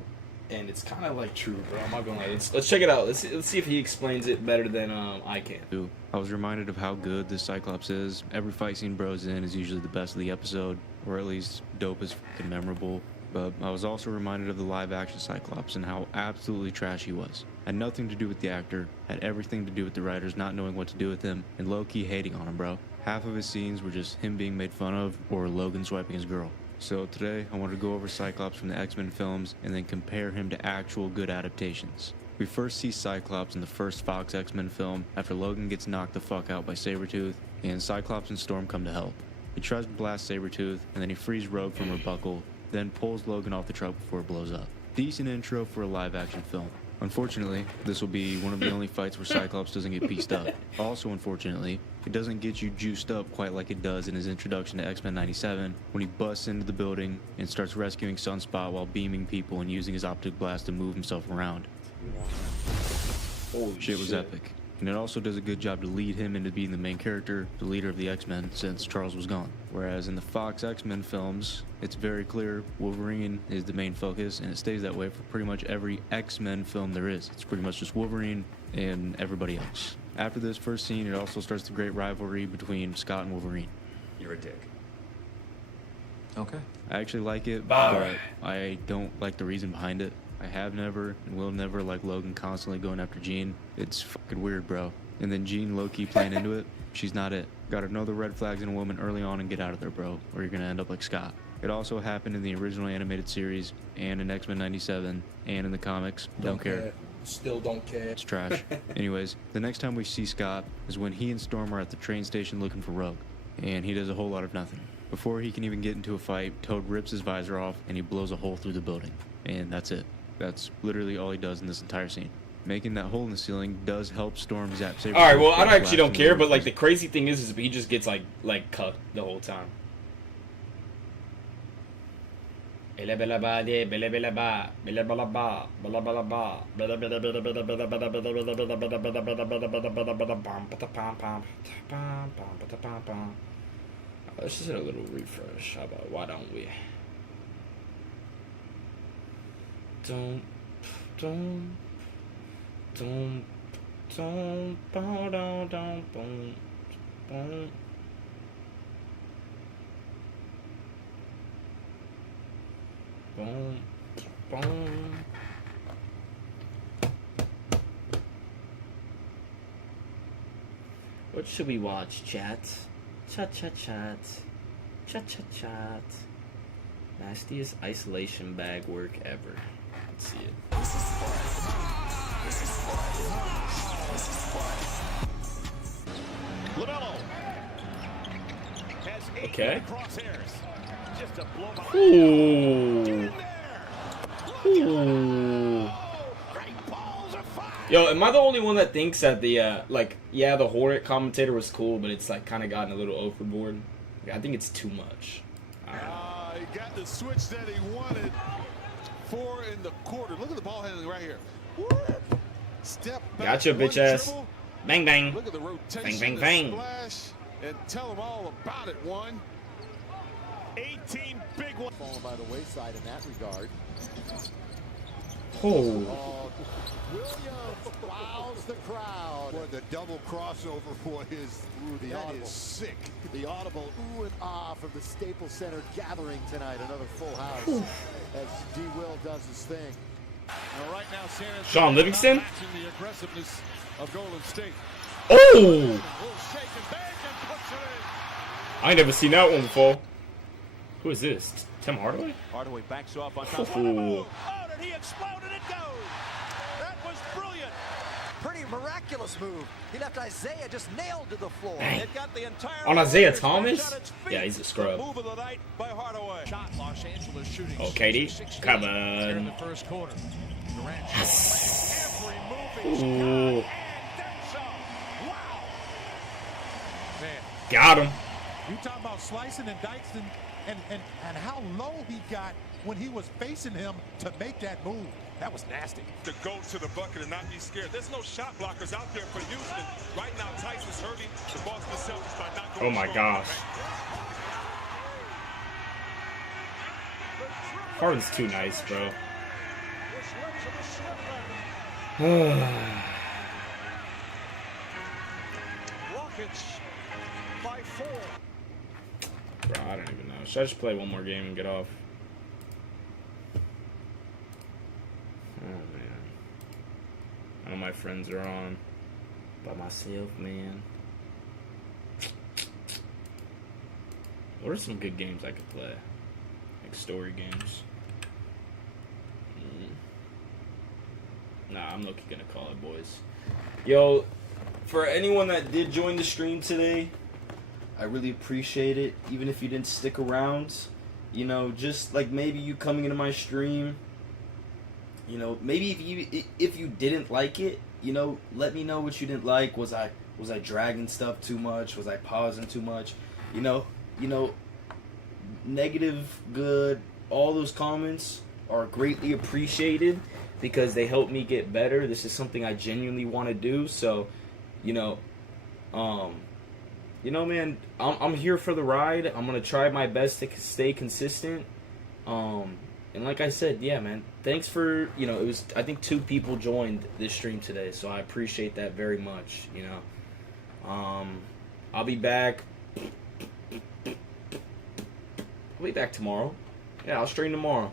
And it's kind of like true, bro. I'm not going to lie. Let's check it out. Let's see if he explains it better than I can. I was reminded of how good this Cyclops is. Every fight scene bro's in is usually the best of the episode, or at least dope as fucking memorable. but I was also reminded of the live-action Cyclops and how absolutely trash he was. Had nothing to do with the actor, had everything to do with the writers not knowing what to do with him, and low-key hating on him, bro. Half of his scenes were just him being made fun of, or Logan swiping his girl. So today, I wanted to go over Cyclops from the X-Men films, and then compare him to actual good adaptations. We first see Cyclops in the first Fox X-Men film, after Logan gets knocked the fuck out by Sabretooth, and Cyclops and Storm come to help. He tries to blast Sabretooth, and then he frees Rogue from her buckle, then pulls Logan off the truck before it blows up. Decent intro for a live-action film. Unfortunately, this will be one of the only fights where Cyclops doesn't get pieced up. Also, unfortunately, it doesn't get you juiced up quite like it does in his introduction to X-Men 97, when he busts into the building and starts rescuing Sunspot while beaming people and using his optic blast to move himself around. Holy shit was epic. And it also does a good job to lead him into being the main character, the leader of the X-Men, since Charles was gone. Whereas in the Fox X-Men films, it's very clear Wolverine is the main focus, and it stays that way for pretty much every X-Men film there is. It's pretty much just Wolverine and everybody else. After this first scene, it also starts the great rivalry between Scott and Wolverine. You're a dick. Okay. I actually like it, Bye. but I don't like the reason behind it. I have never and will never like Logan constantly going after Jean. It's fucking weird, bro. And then Jean low-key playing into it. She's not it. Gotta know the red flags in a woman early on and get out of there, bro, or you're gonna end up like Scott. It also happened in the original animated series and in X-Men 97 and in the comics. Don't care. Still don't care. It's trash. Anyways, the next time we see Scott is when he and Storm are at the train station looking for Rogue, and he does a whole lot of nothing. Before he can even get into a fight, Toad rips his visor off and he blows a hole through the building. And that's it. That's literally all he does in this entire scene. Making that hole in the ceiling does help Storm zap Sabretooth. Alright, well, I actually don't care, but like the crazy thing is he just gets like cucked the whole time. Let's just hit a little refresh. How about, why don't we? Don't boom, boom, boom. What should we watch, chat? Chat. Nastiest isolation bag work ever. Let's see it. Okay. Ooh. Yo, am I the only one that thinks that the the Hornet commentator was cool, but it's like kind of gotten a little overboard? I think it's too much. He got the switch that he wanted. 4 in the quarter. Look at the ball handling right here. Step back. Gotcha, bitch ass. Dribble. Bang bang. Look at the rotation, Bang. Splash, and tell them all about it. 1. 18 big one. Falling by the wayside in that regard. Oh. Williams wows the crowd. Boy, the double crossover is through the audible. That is sick. The audible ooh and ah from the Staples Center gathering tonight. Another full house as D. Will does his thing. Now, right now, Sean Livingston? The aggressiveness of Golden State. Oh! I ain't never seen that one before. Who is this? Tim Hardaway? Hardaway backs off on top. Oh. And he exploded it goes. That was brilliant. Pretty miraculous move. He left Isaiah just nailed to the floor. It got the entire On Isaiah Thomas? Yeah, he's a scrub. Move of the night by Hardaway. Shot Los Angeles shooting. Oh, KD, come on. In the first quarter. Yes. Every move Ooh. Wow. Man. Got him. You talking about slicing and dicing and how low he got when he was facing him to make that move. That was nasty. To go to the bucket and not be scared. There's no shot blockers out there for Houston. Right now, Tyson's hurting the Boston Celtics by not going Oh my gosh. Harden's too nice, bro. Rockets by 4. Bro, I don't even know. Should I just play one more game and get off? None of my friends are on. By myself, man. What are some good games I could play? Like story games. Nah, I'm low-key gonna call it, boys. Yo, for anyone that did join the stream today, I really appreciate it. Even if you didn't stick around, you know, just like maybe you coming into my stream, you know, maybe if you didn't like it, you know, let me know what you didn't like. Was I dragging stuff too much? Was I pausing too much? You know, negative, good, all those comments are greatly appreciated because they help me get better. This is something I genuinely want to do. So, man, I'm here for the ride. I'm gonna try my best to stay consistent. And like I said, yeah, man, thanks for, it was, I think 2 people joined this stream today, so I appreciate that very much, I'll be back. Tomorrow. Yeah, I'll stream tomorrow.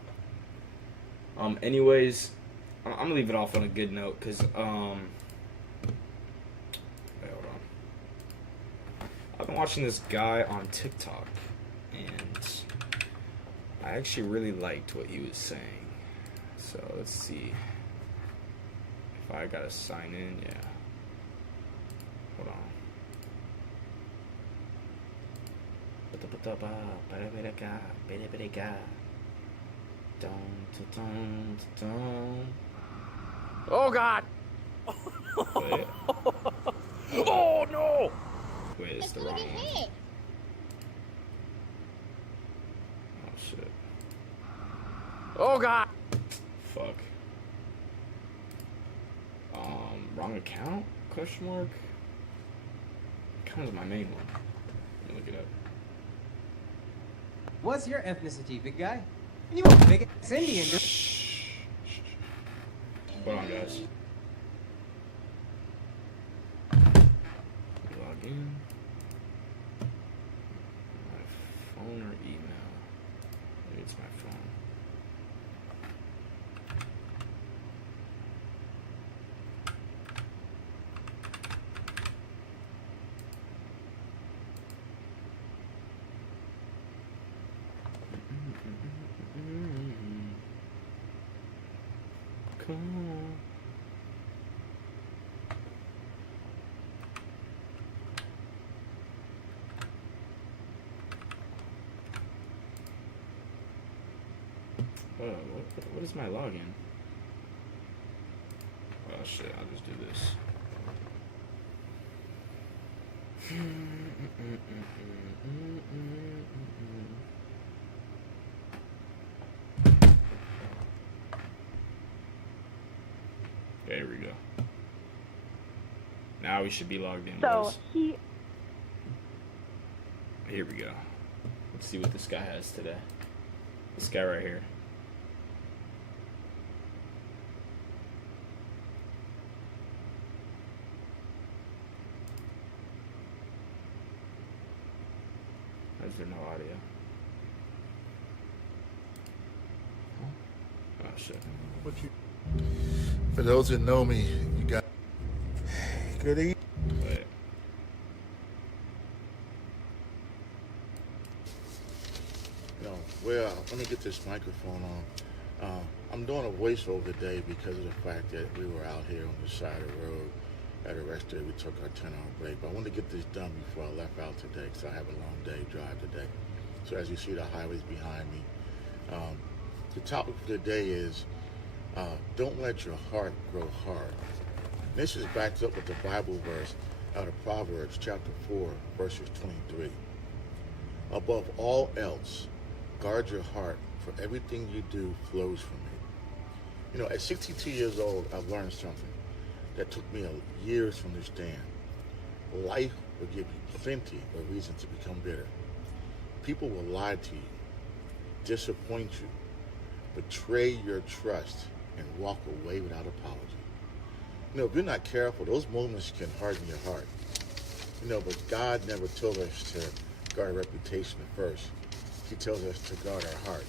Anyways, I'm gonna leave it off on a good note, because, wait, hold on. I've been watching this guy on TikTok, and I actually really liked what he was saying. So let's see if I gotta sign in. Yeah. Hold on. Oh, God! Wait. Oh, no! Wait, it's the wrong one. Oh, shit. Oh, God! Fuck. Wrong account? Question mark? Account is my main one. Let me look it up. What's your ethnicity, big guy? You a big ass Indian, dude. Hold on, guys. Log in. My phone or email? Maybe it's my phone. Come on. What is my login? Oh shit, I'll just do this. Okay, here we go. Now we should be logged in. So Here we go. Let's see what this guy has today. This guy right here. Why is there no audio? Oh shit. What you? For those that know me, you got good evening. Wait. Well, let me get this microphone on. I'm doing a voiceover today because of the fact that we were out here on the side of the road at a rest day. We took our 10-hour break, but I wanted to get this done before I left out today because I have a long day drive today. So as you see, the highway's behind me. The topic for today is don't let your heart grow hard. And this is backed up with the Bible verse out of Proverbs chapter 4, verses 23. Above all else, guard your heart, for everything you do flows from it. At 62 years old, I've learned something that took me years to understand. Life will give you plenty of reason to become bitter. People will lie to you, disappoint you, betray your trust, and walk away without apology. If you're not careful, those moments can harden your heart. But God never told us to guard our reputation first. He tells us to guard our heart.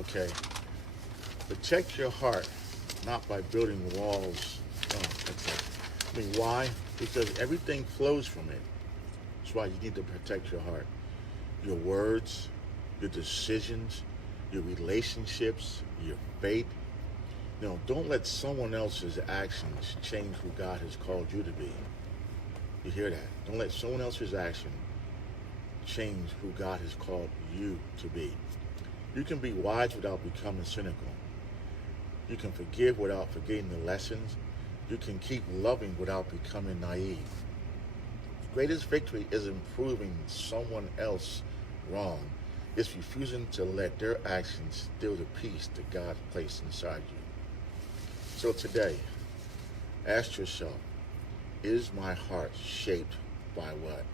Okay? Protect your heart, not by building walls that's it. I mean, why? Because everything flows from it. That's why you need to protect your heart. Your words, your decisions, your relationships, your faith. You know, don't let someone else's actions change who God has called you to be. You hear that? Don't let someone else's action change who God has called you to be. You can be wise without becoming cynical. You can forgive without forgetting the lessons. You can keep loving without becoming naive. The greatest victory isn't proving someone else wrong. It's refusing to let their actions steal the peace that God placed inside you. So today, ask yourself, is my heart shaped by what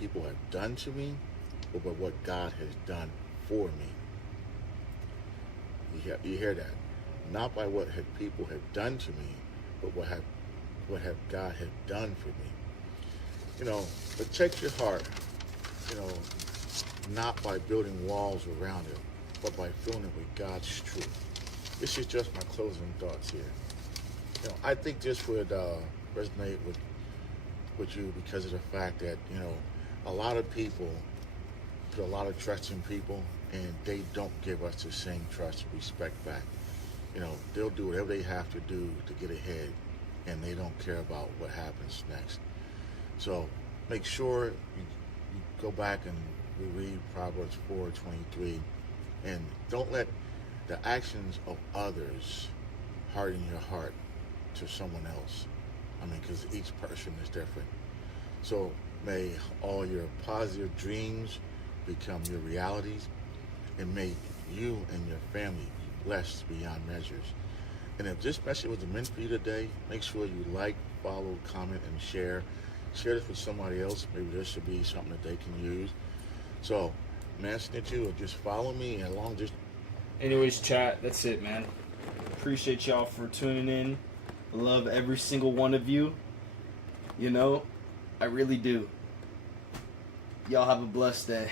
people have done to me or by what God has done for me? You hear that? Not by what people have done to me, but what have God have done for me. You know, protect your heart, you know, not by building walls around it, but by filling it with God's truth. This is just my closing thoughts here. You know, I think this would resonate with you because of the fact that, you know, a lot of people put a lot of trust in people and they don't give us the same trust and respect back. You know, they'll do whatever they have to do to get ahead and they don't care about what happens next. So make sure you go back and read Proverbs 4:23 and don't let the actions of others harden your heart to someone else. I mean, because each person is different. So may all your positive dreams become your realities, and may you and your family be blessed beyond measures. And if this message was meant for you today, make sure you like, follow, comment, and share. Share this with somebody else. Maybe this should be something that they can use. So, I'm asking you to just follow me and along just. Anyways, chat, that's it, man. Appreciate y'all for tuning in. I love every single one of you. You know, I really do. Y'all have a blessed day.